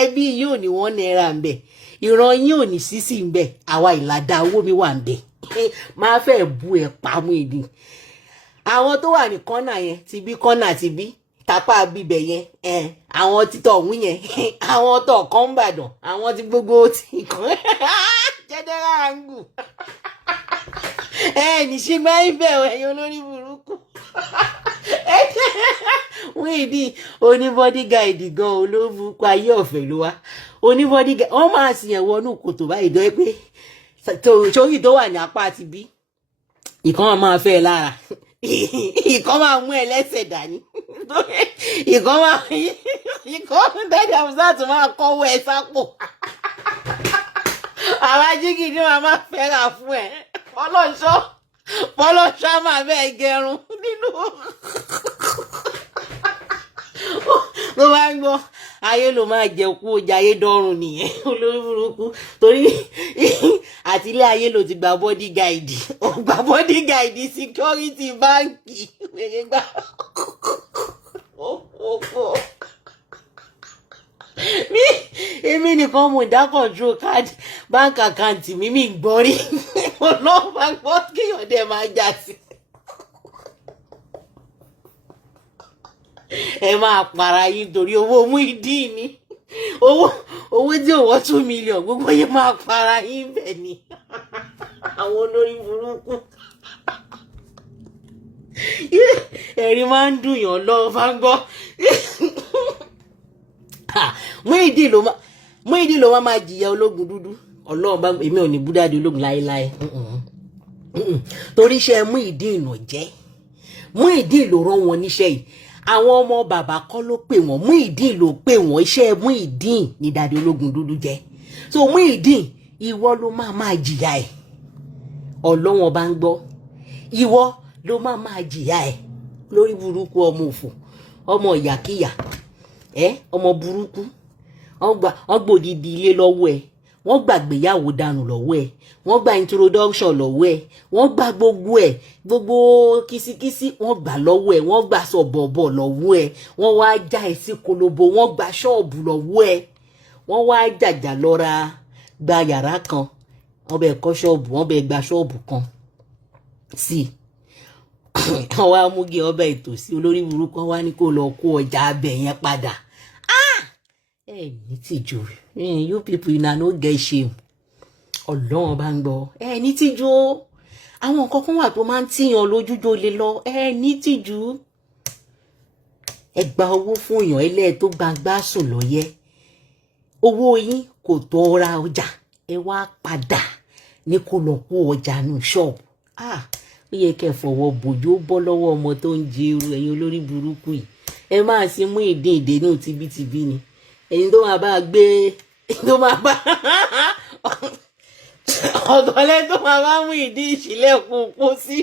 ẹbí yín ò ní £1 ń bẹ̀, ìran yín ò ní sísì ń bẹ̀, àwa ìlàdá owó mi wà ń bẹ̀. Máa fẹ́ bu ẹ̀ pamọ́ èdè. Àwọn tó wà ní kọ́nà yẹn ti bí kọ́nà ti bí tápá bíbẹ̀ yẹn, àwọn títọ̀ ọ̀hún yẹn, àwọn tó ọ̀kan ń bàdàn, àwọn ti gbogbo ti kan jẹ́dẹ́rà àǹgù. Ní ṣe máa ń bẹ̀rù ẹ̀yin olórí burúkú. Wíìdì oníbọ́dígáìdì gan olóbùkún ayé ọ̀fẹ́ ló wá. Oníbọ́dígáìdì wọ́n máa sì yẹn wọnú kòtò báyìí dọ́ pé sórí tó wà ní apá àti bí ìkan máa fẹ́ lára, ìkan máa mú ẹ lẹ́sẹ̀ dání, ìkan dájú àmúṣá tó máa kọ́wọ́ ẹ sápò. Àwọn ajígìdì máa fẹ́ra fún ẹ. Fọlọ́ṣọ́ máa bẹ́ẹ̀ gẹrun nínú. Ló máa ń gbọ́ ayé ló máa jẹ kú ọjà ayé dọ́rùn nìyẹn olórí burúkú torí àti ilé ayé ló ti gba bodyguide, ó gba bodyguide security báńkì wèrè gbà. Èmi nìkan mo dá control card bank account mi gbọ́ rí ọlọ́ọ̀bá gbọ́ kéèyàn dẹ̀ máa jà sí. Ẹ máa para yín torí owó Muyideen ni owó tí ò wọ́ 2 million gbogbo yín máa para yín bẹ̀ ni àwọn olórí burúkú. Ẹ̀rí máa ń dùn yàn lọ bá ń gbọ́. Muyideen ló máa jìyà ológun dúdú. Ọlọ́run bá èmi ò ní búdáde ológun láéláé torí iṣẹ́ Muyideen ò jẹ́. Muyideen ló rán wọn níṣẹ́ yìí. Àwọn ọmọ bàbá kọ́ ló pè wọ́n, Muyideen ló pè wọ́n, iṣẹ́ Muyideen ní dàdé ológun dúdú jẹ́. So Muyideen ìwọ ló máa jìyà ẹ̀. Ọlọ́run bá ń gbọ́ ìwọ ló máa jìyà ẹ̀ lórí burúkú ọmọ òfò ọmọ ìyàkíyà ọmọ burúkú wọ́n gbòdìdì ilé lọ́wọ́ ẹ̀, wọ́n gbàgbéyàwó dànù lọ́wọ́ ẹ̀, wọ́n gba introduction lọ́wọ́ ẹ̀, wọ́n gba gbogbo ẹ̀, gbogbo kìsìkìsì wọ́n gbà lọ́wọ́ ẹ̀, wọ́n gbà sọ̀bọ̀bọ̀ lọ́wọ́ ẹ̀, wọ́n wá já ẹ̀ sí kolobo, wọ́n gba ṣọ́ọ̀bù lọ́wọ́ ẹ̀, wọ́n wá jàjà lọ́ra gba yàrá kan, wọ́n bẹ̀ kọ́ ṣọ́ọ̀bù, wọ́n bẹ̀ gba ṣọ́ọ̀bù kan sí wọ́n wá mú gé ọbẹ̀ ìtòsí olórí burúkú wá ní kó lọ kó ọjà abẹ yẹn padà. Ní tìjú you people una no get shame. Ọlọ́run bá ń gbọ́ ní tìjú àwọn nǹkan kan wà tó máa ń tíyan lójújó lè lọ ní tìjú. Ẹ gba owó fún èèyàn ẹlẹ́ẹ̀ tó gbangba sùn lọ́yẹ́, owó yín kò tó ra ọjà, ẹ wá padà ní kó lọ kó ọjà nù ṣọ́ọ̀bù. Ó yẹ kẹ́ fọwọ́ bòjú bọ́ lọ́wọ́ ọmọ tó ń jẹ irú ẹ̀yin olórí burúkú yìí. Ẹ máa sí Muyideen ìdènà tibítibí ni ẹ̀yin tó máa bá gbé tó máa bá ọ̀dọ́lẹ́ tó máa bá Muyideen ìṣílẹ̀kùn pósí.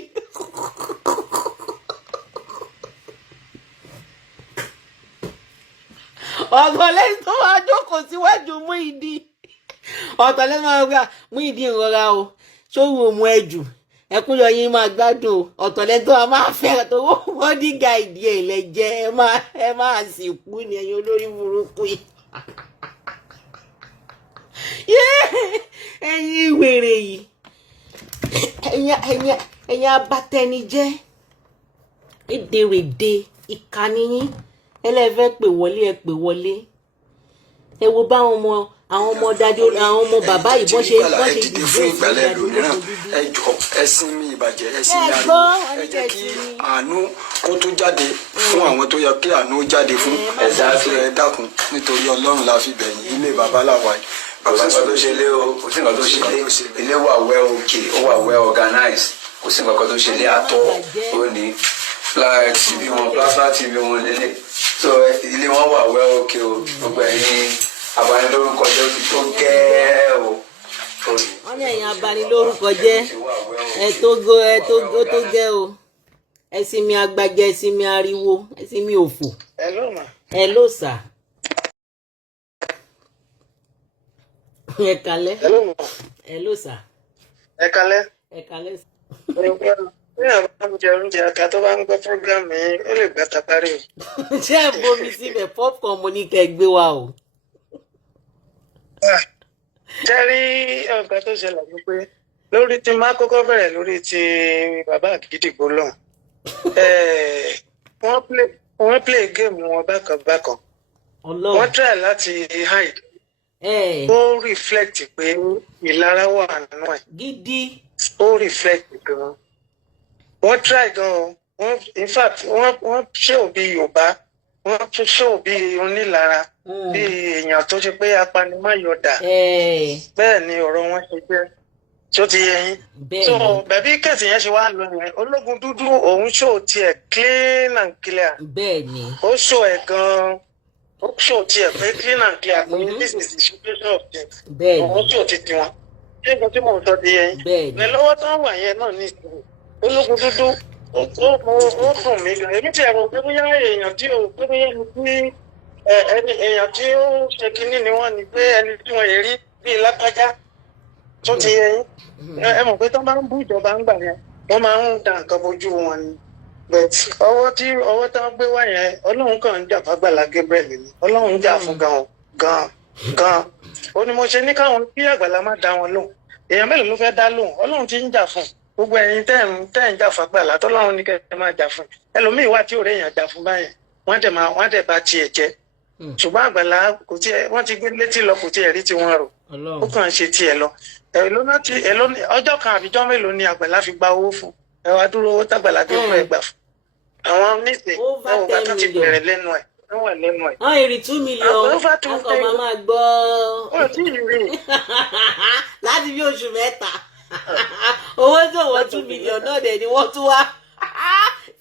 Ọ̀dọ́lẹ́ tó máa jókòó síwájú Muyideen, ọ̀dọ́lẹ́ máa gbà Muyideen rọra o ṣòwò mú ẹ jù ẹkúnjọ yín máa gbádùn ọ̀tọ̀lẹ́ tó a máa fẹ́ tó bodyguide ẹ̀ lẹ́jẹ́ ẹ máa sìnkú ni ẹ̀yin olórí burúkú yìí. Ẹ̀yin wèrè yìí ẹ̀yin abatẹnijẹ́ èdèrèdè ìkànnì yín ẹlẹ́fẹ́ pè wọlé ẹ pè wọlé ẹ wo báwọn ọmọ dájú àwọn ọmọ bàbá yìí bọ́n ṣe dìde fún ìgbàlẹ̀ lómìnira. Ẹ jọ̀ọ́ ẹ sinmi ìbàjẹ́, ẹ sinmi àánú, ẹ jẹ́ kí àánú kó tó jáde fún àwọn tó yẹ kí àánú jáde fún ẹ̀dá ẹ dákun nítorí Ọlọ́run la fi bẹ̀yìn ilé bàbá làwà yìí. Kò sí nǹkan tó ṣe lé o, kò sí nǹkan tó ṣe lé, ilé wà well okay, ó wà well organized. kò sí nǹkan tó ṣe lé àtọ̀ ó ní like TV wọn plasma TV wọn lélẹ̀ so ilé wọn wà wẹ́ òkè o gbogbo ẹ̀yin abanilórúkọ jẹ́ ó ti tó gẹ́ẹ́ o. wọ́n ní ẹ̀yin abanilórúkọ jẹ́ ẹ tó gẹ́ o ẹ̀sìn mi agbájẹ́ ẹ̀sìn mi ariwo ẹ̀sìn mi òfò. Hello ma. Hello sir. ẹ kálẹ́. Hello ma. Hello sir. Ẹ kálẹ́. Ẹ kálẹ́. Ní àwọn oúnjẹ aka tó bá ń gbọ́ fúrógámù yìí ó lè gbà tapari. ṣé ẹ bomi síbẹ̀ popcorn mo ní kẹ́ ẹ gbé wa o. Ṣé rí ọ̀gá tó ṣẹlẹ̀ ní pé lórí tí máa kọ́kọ́ bẹ̀rẹ̀ lórí ti bàbá Àgídìgbò lọ́hùn. Wọ́n play game wọn bákan. Wọ́n try láti hide. Ó reflect pé ìlara wà nínú ẹ̀. Gidi. Ó reflect gan. Wọ́n try gan. In fact wọ́n show bí Yorùbá. Wọ́n show bí onílara. Bí èèyàn tó ṣe pé apanimáyọ̀dà. Bẹ́ẹ̀ ni ọ̀rọ̀ wọn ṣe jẹ́. Tó ti yé yín. So bẹ̀bí kẹ̀sì yẹn ṣe wá lọ yẹn ológun dúdú òun show tiẹ̀ clean and clear. Bẹ́ẹ̀ni. Ó show ẹ̀ gan-an. Ó show tiẹ̀ pé clean and clear pé this is the situation of things. Bẹ́ẹ̀ni. Òun show ti tiwọn. Ṣé nǹkan tí mò ń sọ di yẹn? Bẹ́ẹ̀ni. Ní lọ́wọ́ tó ń wà yẹn náà ní ìsìn. Ológun dúdú ó dùn mí gan. Èmi ti ẹ̀rọ pé bóyá èèyàn tí ò pé bóyá èèyàn tí ó ṣe kinní ni wọ́n ní pé ẹni tí wọ́n yẹ rí bíi lápájá. Tó ti yẹ yín. Ẹ mọ̀ pé tó bá ń bú ìjọba ń gbà yẹn wọ́n máa ń da nǹkan bojú wọn ni but ọwọ́ tí wọ́n gbé wá yẹn Ọlọ́run kàn ń jà f'Àgbàlá Gabriel ni Ọlọ́run ń jà fún gan ó ní mo ṣe ní káwọn kí Àgbàlá má dá wọn lóhùn èèyàn mélòó ló fẹ́ dá lóhùn Ọlọ́run ti ń jà fún gbogbo ẹ̀yin tẹ́ ń jà f'Àgbàlá tọ́lọ́run ní kẹ́ máa jà fún ẹlòmíì wá tí òré èèyàn jà fún báyẹn wọ́n dẹ̀ bá tiẹ̀ jẹ́ ṣùgbọ́n Àgbàlá kò tiẹ̀ wọ́n ti gbé létí lọ kò tiẹ̀ rí tiwọn rò ó kàn ń ṣe tiẹ̀ lọ ọjọ́ kan àbíjọ́ mélòó ni Àgbàlá fi gba owó fún ẹ wá dúró owó t'Àgbàlá Gabriel gbà fún àwọn nísìn ẹwọ bàtà ti bẹ̀rẹ̀ lẹ́nu ẹ̀ wọ́n wà lẹ́nu ẹ̀. wọ́n èrè 2 million akọ̀ máa gbọ́. ó tí ì rí. láti bí oṣù mẹ́ta owó tó wọ́n 2 million náà dẹ̀ ni wọ́n tún wá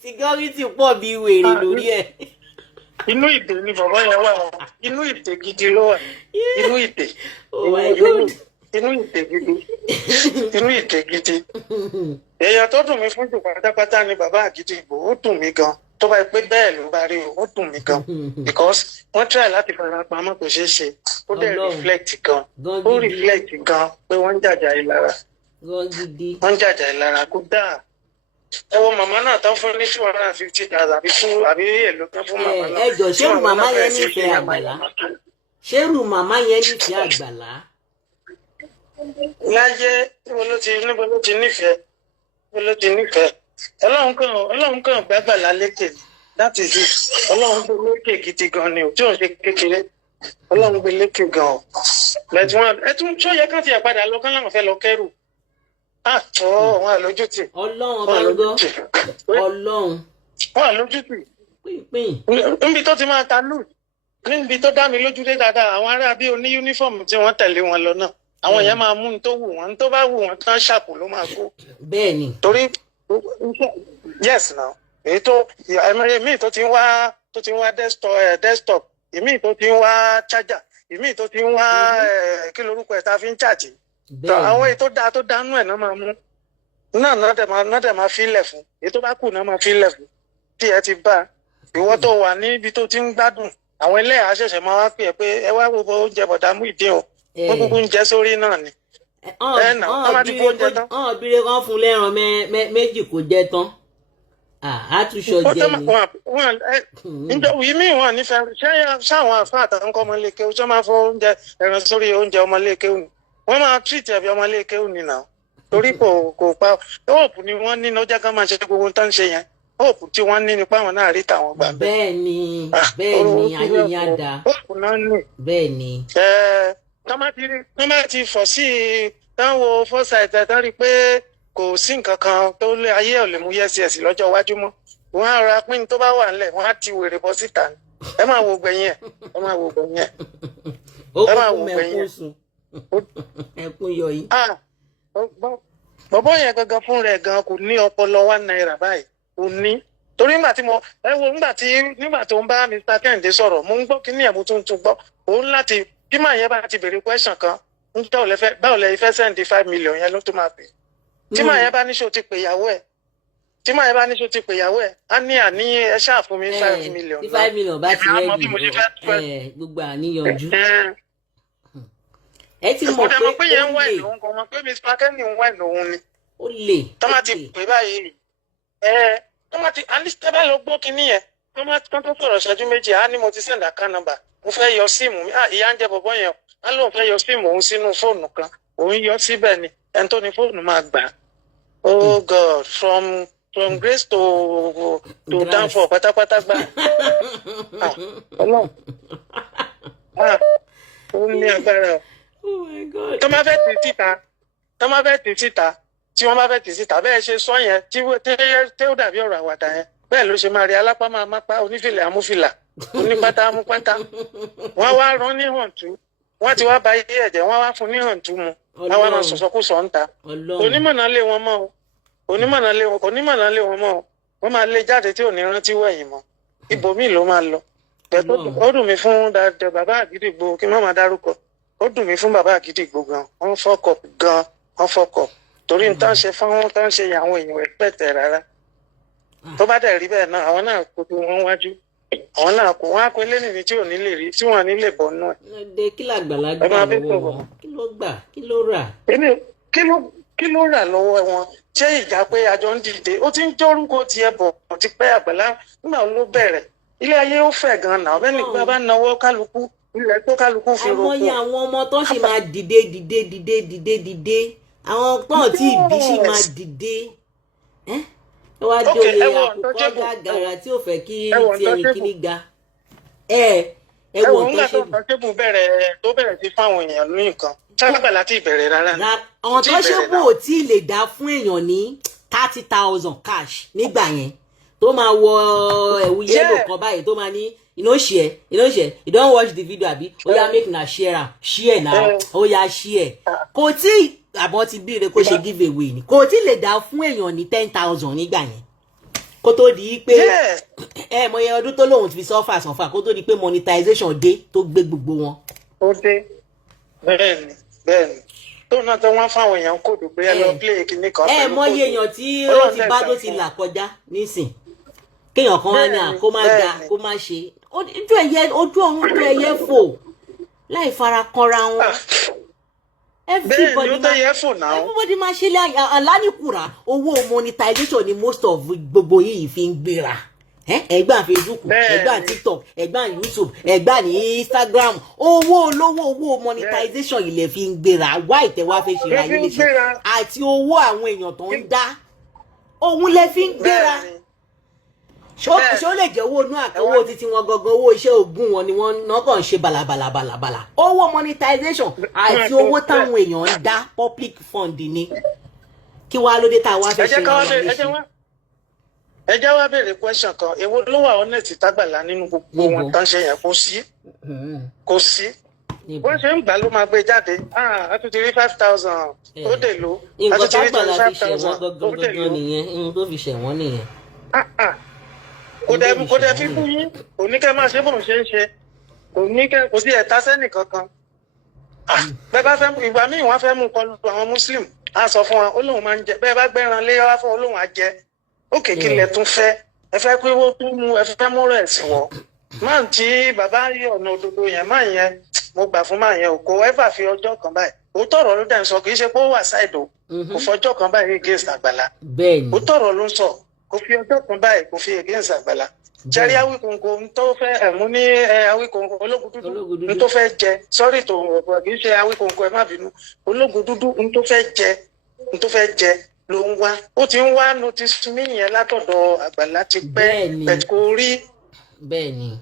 security pọ̀ bí wèrè lórí ẹ̀. Inú ìdè ni bàbá yẹn wà inú ìdè gidi ló wà inú ìdè. Oh my God. Inú ìdè gidi. Èèyàn tó dùn mí fún jù pátápátá ni bàbá Àgídìgbò ó dùn mí gan tó bá pé bẹ́ẹ̀ ló bá rí o ó dùn mí gan because wọ́n try láti fara pamọ́ kò ṣeé ṣe ó dẹ̀ reflect gan ó reflect gan pé wọ́n ń jàjà ìlara wọ́n ń jàjà ìlara kó dáa. Ẹ wo màmá náà tán fún ní 250,000 àbí èlò tán fún màmá náà. Ẹ jọ ṣérù màmá yẹn nífẹ̀ẹ́ Àgbàlá ṣérù màmá yẹn nífẹ̀ẹ́ Àgbàlá. Láyé níbo ló ti nífẹ̀ẹ́ Ọlọ́run kan gbàgbàlá lékè that is it Ọlọ́run gbé lékè gidi gan ni o tí ò ń ṣe kékeré Ọlọ́run gbé lékè gan o bẹ́ẹ̀ wọn ẹ tún tó yẹ kán ti padà lọ kán láwọn fẹ́ lọ kẹ́rù wọn àlójútì Ọlọ́run ọba ń gbọ́ Ọlọ́run wọn àlójútì pínpín níbi tó ti máa ta lù níbi tó dá mi lójú dé dáadáa àwọn ará bí oní yúnífọ̀mù tí wọ́n tẹ̀lé wọn lọ náà àwọn yẹn máa mú un tó wù wọn tó bá wù wọn tán ṣàpò ló máa kó. Bẹ́ẹ̀ni. Torí yes now èyí tó èmi tó ti ń wá desktop èmi tó ti ń wá charger èmi tó ti ń wá kí lorúkọ ẹ̀ tá a fi ń charge. Àwọn èyí tó dáa tó dánú ẹ̀ náà máa mú náà dẹ̀ máa fílẹ̀ fún èyí tó bá kù náà máa fílẹ̀ fún tí ẹ ti bá ìwọ tó wà níbi tó ti ń gbádùn àwọn ẹlẹ́yà ṣẹ̀ṣẹ̀ máa wá pè é pé ẹ wá gbogbo oúnjẹ bọ̀dá Muyideen o wọ́n kúkú ń jẹ sórí náà ni. Ọ̀bìnrin kan fún lẹ́ran méjì kò jẹ tán àtúnṣọ jẹ ni. Ìmí wọn nífẹ̀ẹ́ ṣáwọn àfáà àtàwọn ọmọ ilé kéwù ṣé máa fọ oúnjẹ ẹran sórí oúnjẹ ọmọ ilé kéwù ni wọ́n máa tírìtì ẹ̀bí ọmọ ilé kéwù ni náà torí kò pa hope ni wọ́n ní lọ́jà kan máa ṣe gbogbo tó ń ṣe yẹn hope tí wọ́n ní nípa àwọn náà rí tàwọn gbà bẹ́ẹ̀. Bẹ́ẹ̀ni ayé yẹn á da. Hope náà ní. Bẹ́ẹ̀ni. Tọ́mà ti fọ̀ sí i tán wo foresight tán rí i pé kò sí nǹkan kan tó lé ayé ò lè mú yẹ́sìẹ̀sì lọ́jọ́ iwájú mọ́ wọ́n á ra pín tó bá wà nílẹ̀ wọ́n á ti wèrè bọ́ síta ni ẹ máa wo gbẹ̀yìn ẹ̀ ẹ máa wo gbẹ̀yìn ẹ̀ ẹ máa wo gbẹ̀yìn ẹ̀. Ẹkún yọ yìí. bọ̀bọ́ yẹn gangan fún rẹ̀ gan kò ní ọpọlọ £1 báyìí kò ní torí nígbà tí mo nígbà tó ń bá Mr. Kẹ́hìndé sọ̀rọ̀ mo ń gbọ́ kí ní ẹ̀ mo tún gbọ́ òun láti bí màá yẹn bá ti béèrè question kan ń tẹ́ báwo lẹ fẹ́ send 5 million yẹn ló tó máa pè tí màá yẹn bá ní ṣó ti pè ìyàwó ẹ̀ á ní ẹ ṣáà fún mi 5 million. 5 million bá ti rẹ́ẹ̀dì gbogbo àníyànjú. ẹ ti mọ̀ pé yẹn ń wẹ̀ lòun kò mọ̀ pé Mr. Kẹ́hìndé ń wẹ̀ lòun ni. ó lè. tọ́mà ti pè báyìí tọ́mà ti alistẹ́bà lọ gbọ́ kínní yẹn tọ́mà kan tó sọ̀rọ̀ ṣẹ́jú méjì á ní mo ti send account number mo fẹ́ yọ síìmù mi ìyá ń jẹ bọ̀bọ̀ yẹn á lóun fẹ́ yọ síìmù òun sínú fóònù kan òun yọ síbẹ̀ ni ẹni tó ní fóònù máa gbà. Oh God, from grace to downfall pátápátá gbà. Ọlọ́run ó ní agbára o. Tọ́ máa fẹ́ tì síta tí wọ́n bá fẹ́ tì síta bẹ́ẹ̀ ṣe sọ yẹn tí ó dàbí ọ̀rọ̀ àwàdà yẹn bẹ́ẹ̀ ló ṣe máa rí alápá máa mápá onífìlà amúfìlà onípátá amúpátá wọ́n wá rán ní hàntú wọ́n ti wá ba iye ẹ̀jẹ̀ wọ́n wá fún ní hàntú mu wọ́n wá máa sọ̀sọ́kùsọ̀ ń ta onímọ̀nà lé wọn mọ́ o onímọ̀nà lé wọn mọ́ o wọ́n máa lé jáde tí ò ní rántí wẹ̀yìn mọ́ ibòmíì ló máa lọ ó dùn mí fún dáadáa bàbá Àgídìgbò kí n má máa dárúkọ ó dùn mí fún bàbá Àgídìgbò gan wọ́n fọ́kọ̀ torí n tán ṣe fún tán ṣe àwọn èèyàn ẹ̀pẹ̀tẹ̀ rárá tó bá dẹ̀ rí bẹ́ẹ̀ náà àwọn náà kó tó wọ́n wájú àwọn náà kó wọ́n á pé lẹ́nìí tí ò ní lè rí tí wọ́n ní lè bọ́ nú ẹ̀. lọ́dẹ kí làgbàlagbà lọ́wọ́ wọn kí ló gbà kí ló rà. kí ló rà lọ́wọ́ wọn ṣé ìjà pé àjọ ń dìde ó ti ń jórúkọ tiẹ̀ bọ̀ ti pẹ́ Àgbàlá nígbà ló bẹ̀rẹ̀ ilé ayé ó fẹ̀ gan-an náà bẹ́ẹ̀ ni pé bá náwó kálukú ilẹ̀ tó kálukú fi roko. àmọ́ àwọn ọmọ tó sì máa dìde àwọn tán tí ìbí sì máa dìde ẹ wá dóye àkùkọ gàgàrà tí ò fẹ́ kí ti ẹ̀yìn kíní ga ẹwọ ńgbà tó ṣébù tó bẹ̀rẹ̀ sí fáwọn èèyàn ní nǹkan Àgbàlá tí ìbẹ̀rẹ̀ rárá ni. àwọn tó ṣébù ò tí ì lè dá fún èèyàn ní 30,000 cash nígbà yẹn tó máa wọ ẹ̀wù yẹ́lò kan báyìí tó máa ní share you don watch the video abi oya make na share now oya share kò tí àbọ̀ ti bíire kó ṣe give away ni kò tí lè dá fún èèyàn ní 10,000 nígbà yẹn kó tó di pé mọ iye ọdún tó lóun fi sọ́fà kó tó di pé monetization dé tó gbé gbogbo wọn. ó dé bẹ́ẹ̀ni tó náà tó wọ́n fáwọn èèyàn kóòdù pé ẹ lọ play kìíní kan. mọ iye èèyàn tí ó ti bá tó ti là kọjá nísìn kéèyàn kan wá ní kó má ga kó má ṣe ojú ọ̀run tó ẹyẹ fò láì fara kanra wọn. everybody máa ṣe lé alánìkùrà owó monetization ni most of gbogbo yìí fi ń gbéra ẹgbà Facebook ẹgbà TikTok ẹgbà YouTube ẹgbà ní Instagram owó monetization ilẹ̀ fi ń gbéra wá ìtẹ̀wá fẹ́ ṣe ayé léṣe àti owó àwọn èèyàn tó ń dá òun lẹ fi ń gbéra ṣó lè jẹ́ owó inú àkọ́wọ́ títí wọn gangan owó iṣẹ́ ògùn wọn ni wọ́n náà kàn ń ṣe balabalabala owó monetization àti owó táwọn èèyàn ń dá public fund ni kí wàá lóde tá a wá fẹ́ ṣe ìrànlọ́wọ́ léṣe. ẹ jẹ́ wá béèrè question kan èwo ló wà honest t'Àgbàlá nínú gbogbo wọn tán ṣe yẹn kò sí bó ṣe ń gbà ló máa gbé jáde a tún ti rí 5,000 ó dè ló a tún ti rí 25,000 ó dè ló nìyẹn tó fi ṣẹ̀wọ̀n nìyẹn. kò dẹ̀ fi fún yín oníkẹ́ máa ṣe bóun ṣe ń ṣe kò sí ẹ̀ta sẹ́nì kankan bẹ́ẹ̀ bá fẹ́ ìgbà míì wọ́n fẹ́ mú kọlu àwọn muslim á sọ fún wọn ó lóun máa ń jẹ bẹ́ẹ̀ bá gbẹ́ran lé wá fún olóhùn á jẹ ó kéèké lẹ tún fẹ́ ẹ fẹ́ pé wọ́n tún mú ẹ fẹ́ mú rẹ̀ sí wọ́ máa tí bàbá rí ọ̀nà òdodo yẹn máa yẹn mo gbà fún máa yẹn ò kó ẹ́fà fi ọjọ́ kan báyìí òótọ́ ọ̀rọ̀ ló dẹ̀ ń sọ kì í ṣe pé ó wà ṣáìdò kò fọjọ́ kan báyìí against Àgbàlá òótọ́ ọ̀rọ̀ ló ń sọ kò fi ọjọ́ kan báyìí kò fi against Àgbàlá jẹ́rí Awíkonko ń tó fẹ́ ẹ̀mú ní Awíkonko ológun dúdú ń tó fẹ́ jẹ sọ́rí tó ọ̀pọ̀ kì í ṣe Awíkonko ẹ má bínú ológun dúdú ń tó fẹ́ jẹ ló ń wá ó ti ń wá notice mi yẹn látọ̀dọ̀ Àgbàlá ti pẹ́ bẹ̀t kò rí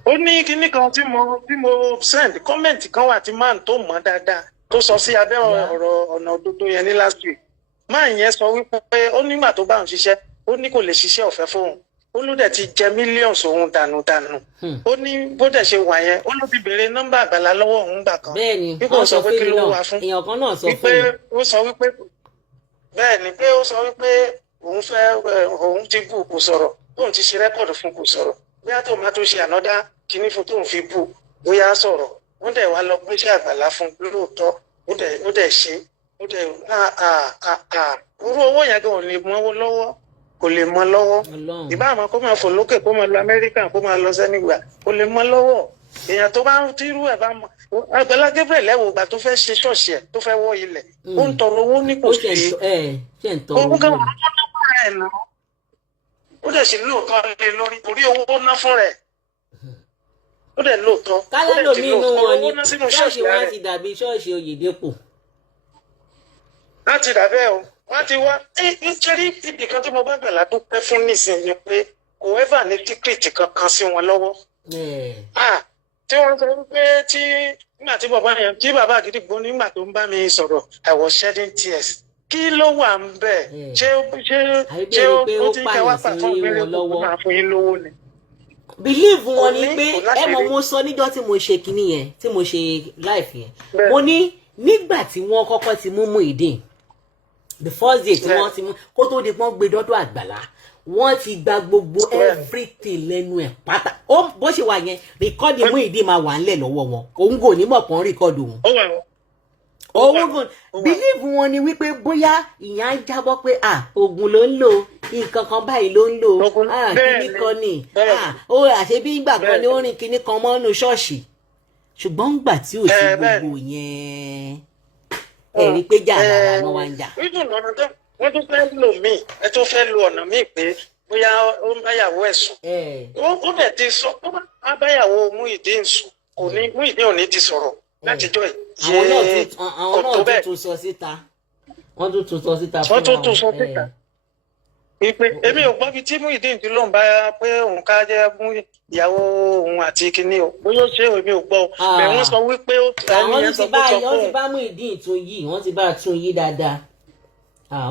ó ní kinní kan tí mo send comment kan wà tí man tó mọ̀ dáadáa tó sọ sí abẹ́ ọ̀rọ̀ ọ̀nà òdodo yẹn ní last week man yẹn sọ wípé ó nígbà tó bá ń ṣiṣẹ́ ó ní kò lè ṣiṣẹ́ ọ̀fẹ́ fóun ó ló dẹ̀ ti jẹ millions òun dànù ó ní bó dẹ̀ ṣe wà yẹn ó ló ti béèrè nọ́mbà Àgbàlá lọ́wọ́ òun gbà kan bẹ́ẹ̀ni bí kò sọ pé kí ló wà fún èèyàn kan náà sọ fún mi ó sọ wípé bẹ́ẹ̀ ni pé ó sọ wípé òun fẹ́ òun ti bú kò sọ̀rọ̀ tóun ti ṣe rẹ́kọ̀dù fún kò sọ̀rọ̀ bóyá tóun má tó ṣe ànádá kíní fún tóun fi bú bóyá sọ̀rọ̀ wọ́n dẹ̀ wá lọ gbéṣẹ́ Àgbàlá fún lóòótọ́ ó dẹ̀ ṣe ó dẹ̀ irú owó yẹn gan ò lè mọ́ lọ́wọ́ kò lè mọ́ lọ́wọ́ ìbá àmọ́ kó máa fò lókè kó máa lọ Amẹ́ríkà kó máa lọ sẹ́nìgbà kò lè mọ́ lọ́wọ́ èèyàn tó bá ń tírú ẹ̀ bá mọ́ Àgbàlá Gabriel lẹ́wọ̀ ìgbà tó fẹ́ ṣe ṣọ́ọ̀ṣì ẹ̀ tó fẹ́ wọ́ ilẹ̀ ó ń tọrọ owó ní kò sí owó kan wà tó ná fún ẹ̀ náà ó dẹ̀ sì lóòótọ́ lé lórí orí owó ná fún rẹ̀ ó dẹ̀ lóòótọ́ kálẹ̀ lómi inú wọn ni ṣọ́ọ̀ṣì wọn ti dàbí ṣọ́ọ̀ṣì Oyèdépò láti dàbẹ́ o wọ́n ti wá nítorí ibì kan tí mo bá Àgbàlá dúpẹ́ fún nísìnyí pé kò ẹ́fà ní tíkìtì kankan sí wọn lọ́wọ́ tí wọ́n sọ wípé nígbà tí bàbá Àgídìgbò nígbà tó ń bá mi sọ̀rọ̀ I was shedding tears kí ló wà ń bẹ̀ ṣé ó ti ń kẹwàá pàtó ìpínlẹ̀ kò máa fún yín lówó ni. believe wọn ni pé ẹ mọ̀ mo sọ níjọ́ tí mo ṣe kinní yẹn tí mo ṣe live yẹn mo ní nígbà tí wọ́n kọ́kọ́ ti mú Muyideen the first day tí wọ́n ti mú kó tó di pọ́n gbé dọ́dọ̀ Àgbàlá wọ́n ti gba gbogbo everything lẹ́nu ẹ̀ pátá bó ṣe wà yẹn rìkọ́dì Muyideen máa wà ńlẹ̀ lọ́wọ́ wọn òun kò ní mọ̀ pọ́n rìkọ́dì òun òun kò believe wọn ni wípé bóyá ìyá ń jábọ́ pé oògùn ló ń lò nǹkan kan báyìí ló ń lò kíní kan ni ó àṣebí ìgbà kan ni ó rìn kíní kan mọ́nú ṣọ́ọ̀ṣì ṣùgbọ́n ńgbà tí ò sí gbogbo yẹn ẹ̀rí pé jà lára wọn wá ń jà. wọ́n tún fẹ́ lò míì ẹ tún fẹ́ lo ọ̀nà míì pé bóyá ó ń báyàwó ẹ̀ sùn ó dẹ̀ ti sọ ó bá báyàwó Muyideen sùn Muyideen ò ní ti sọ̀rọ̀ látijọ́ ẹ̀ àwọn náà tún sọ síta wọ́n tún sọ síta fún wọn. wọ́n tún sọ síta ìpè èmi ò gbọ́ bí tí Muyideen ti lóun bá pé òun ká jẹ́ mú ìyàwó òun àti kinní o bóyá ó ṣe èmi ò gbọ́ bẹ́ẹ̀ wọ́n sọ wípé àwọn wọ́n ti bá Muyideen tún yí wọ́n ti bá tún yí dáadáa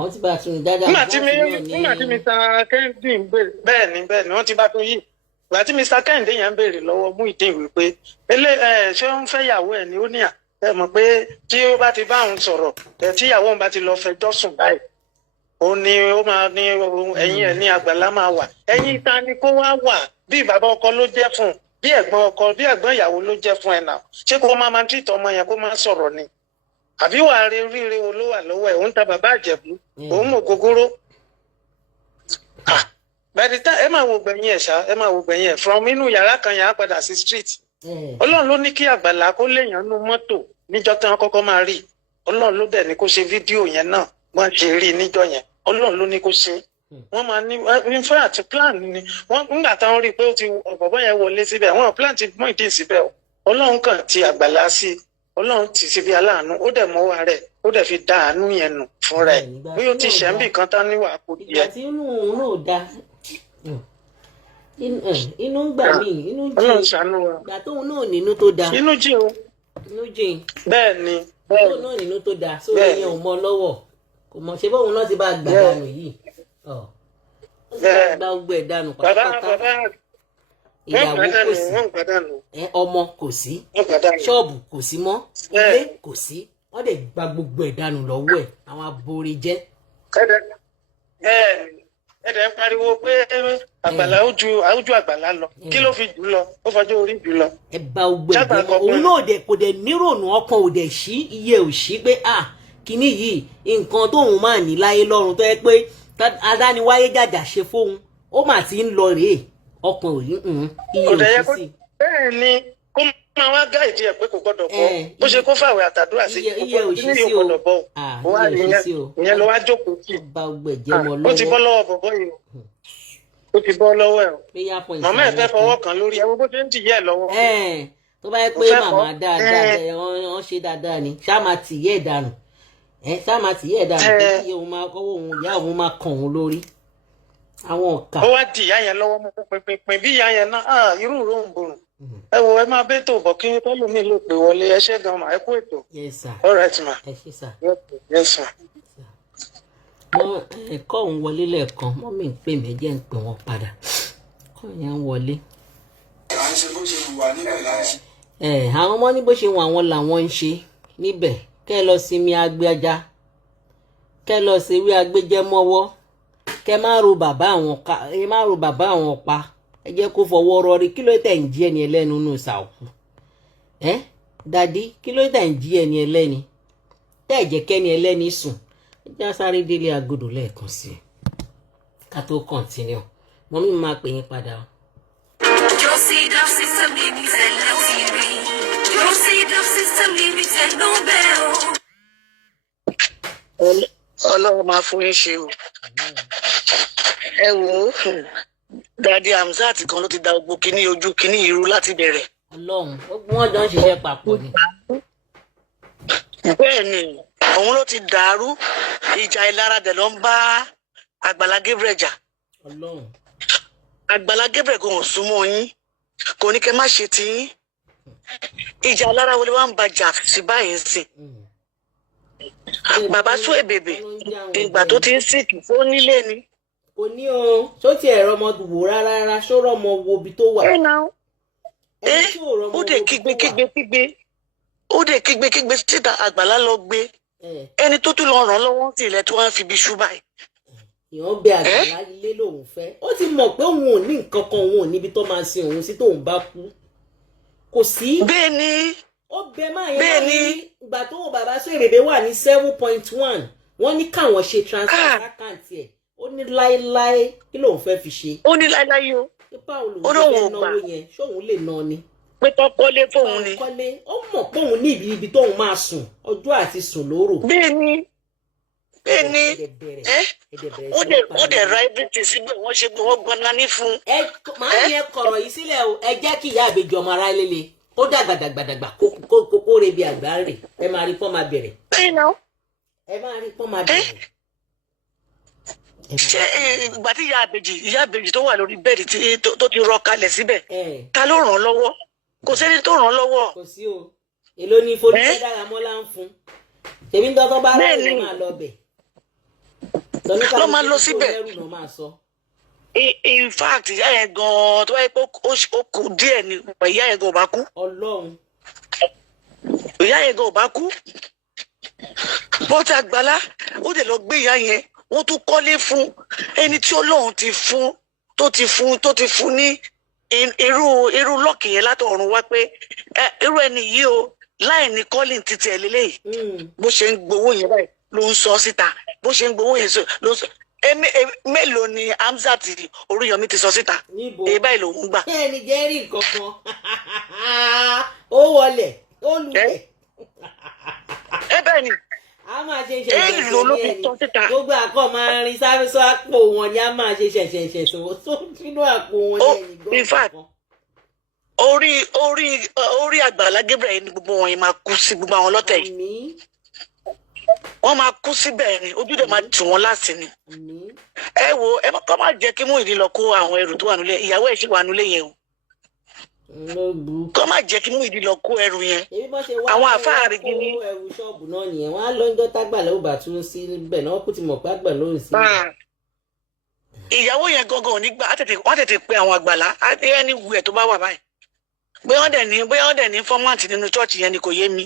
wọ́n ti bá tún yí dáadáa. nígbà tí Mr. Kẹ́hìndé ń béèrè bẹ́ẹ̀ ni wọ́n ti bá tún yí ìgbà tí Mr. Kẹ́hìndé yẹn ń béèrè lọ́wọ́ Muyideen wípé ṣé ó ń fẹ́ ìyàwó ẹ̀ ni ó ní ẹ mọ̀ pé tí ó bá ti bá òun sọ̀rọ̀ tí ìyàwó òun bá ti lọ fẹjọ́ sùn báyìí ó ní ó máa ní ẹ̀yìn ẹ̀ ní Àgbàlá máa wà ẹ̀yìn ta ni kó wá wà bí bàbá ọkọ ló jẹ́ fún un bí ẹ̀gbọ́n ọkọ bí ẹ̀gbọ́n ìyàwó ló jẹ́ fún ẹ náà ṣé kó máa tìtọ́ ọmọ yẹn kó máa sọ̀rọ̀ ni àbí wàá rí oríire wo ló wà lọ́wọ́ ẹ̀ òun ta bàbá Àjẹ̀bú òun mọ̀ gógóró bẹ́ẹ̀ni tá ẹ máa wo gbẹ̀yìn ẹ̀ ṣá ẹ máa wo gbẹ̀yìn ẹ̀ from inú yàrá kan yàrá padà sí street Ọlọ́run ló ní kí Àgbàlá kó léèyàn nú mọ́tò níjọ́ tí wọ́n kọ́kọ́ máa rí Ọlọ́run ló dẹ̀ ní kó ṣe fídíò yẹn náà wọ́n ṣe rí níjọ́ yẹn Ọlọ́run ló ní kó ṣe wọ́n máa ní ìfẹ́ àti plan ni wọ́n nígbà táwọn rí i pé ó ti ọ̀bọ̀bọ̀ yẹn wọlé síbẹ̀ wọ́n plan ti Muyideen síbẹ̀ o Ọlọ́run kàn ti Àgbàlá sí Ọlọ́run ti síbi aláàánú ó dẹ̀ mọ́wá rẹ̀ ó dẹ̀ fi dá àánú yẹn nù fún rẹ̀ bí ó ti ṣẹ́ ń bì kan tán níwà kò díẹ̀. ìgbà tí inú òun náà da inú ń gbà mí inú jìn ìgbà tóun náà nínú tó da inú jìn o inú jìn bẹ́ẹ̀ ni tóun náà nínú tó da sórí yẹn ò mọ lọ́wọ́ kò mọ̀ ṣe bóun náà ti bá gbà dànù yìí ó ti bá gbà gbẹ dànù pátápátá ìyàwó kò sí ọmọ kò sí ṣọ́ọ̀bù kò sí mọ́ ilé kò sí wọ́n dẹ̀ gba gbogbo ẹ̀ dànù lọ́wọ́ ẹ̀ àwọn aborí jẹ́. ẹ̀ẹ́dẹ̀ ń pariwo pé Àgbàlá ó ju Àgbàlá lọ kí ló fi jù lọ ó fọjọ́ orí jù lọ. ẹ bá gbogbo ẹ̀ jẹ́ òun náà kò dẹ̀ nírònú ọkàn ò dẹ̀ sí iye ò sí pé kíní yìí nǹkan tóun máa ní láyé lọ́run tó yẹ pé adániwáyé jàjà ṣe fóun ó mà ti ń lọ rèé ọkàn ò rí iye ò sí sí. bẹ́ẹ̀ ni kó máa wá gáìdì ẹ̀ pé kò gbọ́dọ̀ bọ́ bó ṣe kó fàwẹ̀ àtàdúrà sí iye ò sí sí o ìyẹn ló wá jókòó sí ó ti bọ́ lọ́wọ́ bọ̀bọ́ yìí ó ti bọ́ lọ́wọ́ ẹ̀ màmá ẹ̀ fẹ́ fọwọ́ kan lórí ẹ̀ bó ṣe ń dìyẹ́ ẹ̀ lọ́wọ́. tó bá yẹ pé màmá dáadáa wọ́n ṣe dáadáa ni ṣá máa tìyẹ́ ẹ̀ dànù ṣá máa tìyẹ́ ẹ̀ dànù pé kí òun máa kọ́wọ́ òun ìyá òun máa kàn òun lórí àwọn ọ̀kà. ó wá di ìyá yẹn lọ́wọ́ mọ́ pínpín bí ìyá yẹn náà irú ìró ń borùn ẹ wo ẹ máa bẹ́ tó bọ̀ kí tẹ́lómi ló pè wọlé ẹ ṣé gan ma ẹ kú ètò. Yes sir. All right ma. ẹ ṣé sir. Yes sir. mo ẹ̀kọ́ òun wọlé lẹ́ẹ̀kan mọ́ mi ń pè mí jẹ́ ń pè wọ́n padà kọ́ yẹn ń wọlé. à ń ṣe bó ṣe wà níbẹ̀ láti. àwọn ọmọ ní bó ṣe wà wọn làwọn ń ṣe níbẹ̀ kẹ́ ẹ lọ sinmi agbájá kẹ́ lọ sí ìwé agbẹjẹmọ́wọ́ kẹ́ má ro bàbá àwọn pa ẹ jẹ́ kó fọwọ́ rọrí kí ló tẹ̀ ń jí ẹni ẹlẹ́nu nù sàkú dadi kí ló tẹ̀ ń jí ẹni ẹlẹ́ni tẹ́ ẹ̀ jẹ́ kẹ́ni ẹlẹ́ni sùn ẹ já sáré délé agodo lẹ́ẹ̀kan sí i ká tó kọ̀ntínú mọ́ mi máa pè yín padà. Ọlọ́run máa fún yín ṣe o. Ẹ wò ó dadi Hamzat kan ló ti da gbogbo kíní ojú kíní irú láti bẹ̀rẹ̀. Ọlọ́run gbogbo wọn jọ ń ṣiṣẹ́ papọ̀ ni. Bẹ́ẹ̀ ni òun ló ti dàrú ìjà ìlara dẹ̀ ló ń bá Àgbàlá Gabriel jà. Ọlọ́run. Àgbàlá Gabriel kò hàn súnmọ́ yín kò ní kẹ́ má ṣe ti yín ìjà ìlara wọlé wá ń ba jà sí báyìí sí. Bàbá sún èbèbè ìgbà tó ti ń sìnkì fún nílé ni. Kò ní o ṣó ti ẹ̀rọ ọmọ wò rárá ṣó rọmọ wo ibi tó wà. Ó dé kígbe ó dé kígbe síta Àgbàlá lọ gbé ẹni tó tún lọ ràn lọ́wọ́ sí ilẹ̀ tí wọ́n fi bí ṣú báyìí. Ìyàn bẹ Àgbàlá ilé lòun fẹ́ ó ti mọ̀ pé òun ò ní nǹkan kan òun ò níbi tó máa sin òun sí tóun bá kú kò sí. Bẹ́ẹ̀ ni ó bẹ máa yẹn máa ní ìgbà tó wọn bàbá sọ èrèbé wà ní 7.1 wọ́n ní káwọn ṣe transfer account ẹ̀ ó ní láéláé kí lòun fẹ́ fi ṣe. Ó ní láéláé o. Ó lóun ò gbà ṣóun lè ná ni. Pé tọ́kọ́lé fóun ni. Ó mọ̀ pé òun ní ibi tóun máa sùn ọjọ́ àti sùn lóru. Bẹ́ẹ̀ ni ó dẹ̀ ra everything síbẹ̀ wọ́n ṣe pé wọ́n gbọ́ná ní fún. Màá yẹ kọ̀rọ̀ yìí sílẹ̀ o ẹ jẹ́ kí ìyá àbèjì ọmọ ara lélẹ̀ kó dàgbàdàgbàdàgbà kó rebi àgbà rè ẹ máa rí pọ́n máa bẹ̀rẹ̀. Ẹ máa rí pọ́n máa bẹ̀rẹ̀. Ṣé ìgbà tí ìyá àbèjì tó wà lórí bẹ́ẹ̀dì tó ti rọ kalẹ̀ síbẹ̀ ta ló ràn án lọ́wọ́ kò sẹ́ni tó ràn án lọ́wọ́. Kò sí o èló ni Folúkẹ́ Dáramọ́lá ń fún tèmi ń dọ́tọ́ bá rẹ̀ ló máa lọ bẹ̀ ló máa lọ síbẹ̀. In fact ìyá yẹn gan-an tó wáyé pé ó kù díẹ̀ ni ìyá yẹn gan ò bá kú. Ọlọ́run. Ìyá yẹn gan ò bá kú. Bọ́tà Àgbàlá ó dẹ̀ lọ gbé ìyá yẹn wọ́n tún kọ́lé fún ẹni tí Ọlọ́run ti fún tó ti fún ní irú lọ́ọ̀kì yẹn látọ̀run wá pé irú ẹni yìí o láì ní kọ́lìn títí ẹ̀ lélẹ́yìí bó ṣe ń gbowó yẹn báyìí ló ń sọ síta bó ṣe ń gbowó yẹn ló ń sọ mélòó ni Hamzat Oríyọmí ti sọ síta èyí báyìí ló ń gbà. ẹni jẹ́rìí kankan ó wọlé ó lulẹ̀. Ẹ bẹ́ẹ̀ ni a máa ṣe ṣẹ̀ṣẹ̀ gbogbo àkọ́ máa rin sáré sọ àpò wọn ni a máa ṣe ṣẹ̀ṣẹ̀ tó sínú àpò wọn ní ẹ̀yìn gbọ́n. In fact orí Àgbàlá Gabriel ni gbogbo wọn yìí máa kú sí gbogbo àwọn ọlọ́tẹ̀ yìí wọ́n máa kú síbẹ̀ ni ojú dẹ̀ máa tì wọ́n láti ni. Ẹ wo ẹ kọ́ máa jẹ́ kí Muyideen lọ kó àwọn ẹrù tó wà nílé ìyàwó ẹ̀ sì wà nílé yẹn o kọ́ máa jẹ́ kí Muyideen lọ kó ẹrù yẹn àwọn àfáàrí gidi. ẹrù ṣọ́ọ̀bù náà nìyẹn wọ́n á lọ ń dọ́tà Àgbàlá ò bá tún sí níbẹ̀ náà kó ti mọ̀ pé Àgbàlá ò sí. Ìyàwó yẹn gangan ò ní gbà wọ́n tètè pe àwọn Àgbàlá ẹni wù ẹ̀ tó bá wà báyìí bóyá wọ́n dẹ̀ ní fọ́mátì nínú chọ́ọ̀chì yẹn ni kò yé mi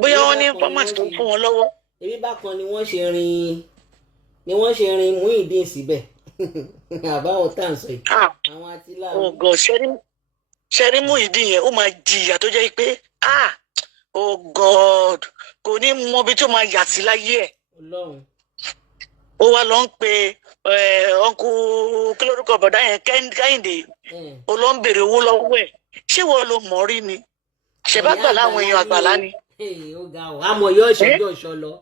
bóyá wọ́n ní fọ́mátì tó fún wọn lọ́wọ́. Ebi bákan ni wọ́n ṣe rin Muyideen síbẹ̀ àbáwọn tá à ń sọ yìí. Àwọn àti láàrin. Ògò ṣẹ́rí Muyideen yẹn ó máa jìyà tó jẹ́ pé oh God kò ní mọ ibi tó máa yà sí láyé ẹ̀. Ọlọ́run. Ó wá lọ ń pe ọkù kí lórúkọ bọ̀dá yẹn Kẹ́hìndé ó lọ ń béèrè owó lọ́wọ́ ẹ̀ ṣé wọ́n ló mọ̀ rí ni ṣẹ̀bá gbà láwọn èèyàn Àgbàlá ni. Ó ga ọ̀ àmọ̀ yóò ṣojú ọ̀ṣọ́ lọ.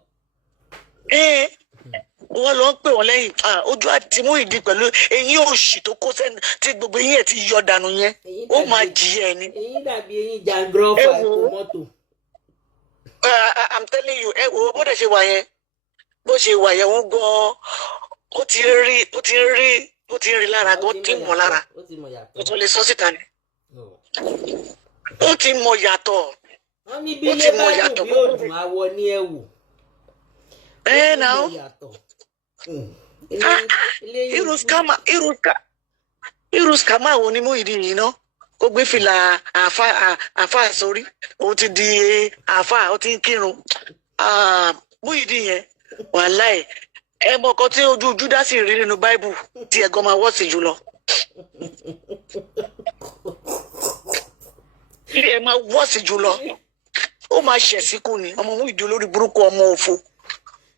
Wọ́n lọ ń pè wọ́n lẹ́yìn ojú àti Muyideen pẹ̀lú eyín òṣì tó kó sẹ́ni tí gbogbo eyín ẹ̀ ti yọ dànù yẹn ó máa jìyà ẹ̀ ni. Eyín dàbí eyín jàǹgírọ́fà ẹ̀kọ́ mọ́tò. I'm telling you ẹ wo bó dẹ̀ ṣe wà yẹn wọ́n gan-an ó ti rí lára gan ó ti mọ̀ lára ó tún lè sọ síta ni ó ti mọ̀ yàtọ̀. Wọ́n ní bí ilé bá dùn bí òdùn awọ ní ẹ̀wù. Náà irú scammer wo ni Muyideen yìí náà ó gbé fìlà àáfà sórí ó ti di àáfà ó ti ń kírun Muyideen yẹn wàláì ẹ mọ kan tí ojú Júdásì rí nínú Báíbù tí ẹ̀gàn máa wọ́ọ̀sì jùlọ. Ẹ máa wọ́ọ̀sì jùlọ. Ó máa ṣẹ̀síkú ni ọmọ Muyideen olórí burúkú ọmọ òfo.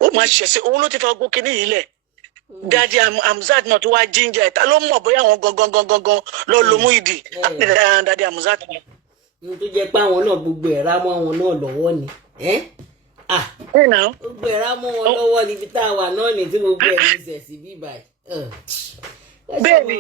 Ó máa ṣẹ̀sí òun ló ti fa gbó kinní yìí lẹ̀. Daddy Hamzat náà tó wá jíńjà ẹ̀ ta ló mọ̀ bóyá àwọn gangan lọ lo Muyideen Daddy Hamzat. Ní tó jẹ́ pé àwọn náà gbogbo ẹ̀ rá mọ́ wọn náà lọ́wọ́ ni. Gbogbo ẹ̀ rá mọ́ wọn lọ́wọ́ níbi tá a wà náà ní tí gbogbo ẹ̀ ti ṣẹ̀ sí bíbáyìí. Bẹ́ẹ̀ni.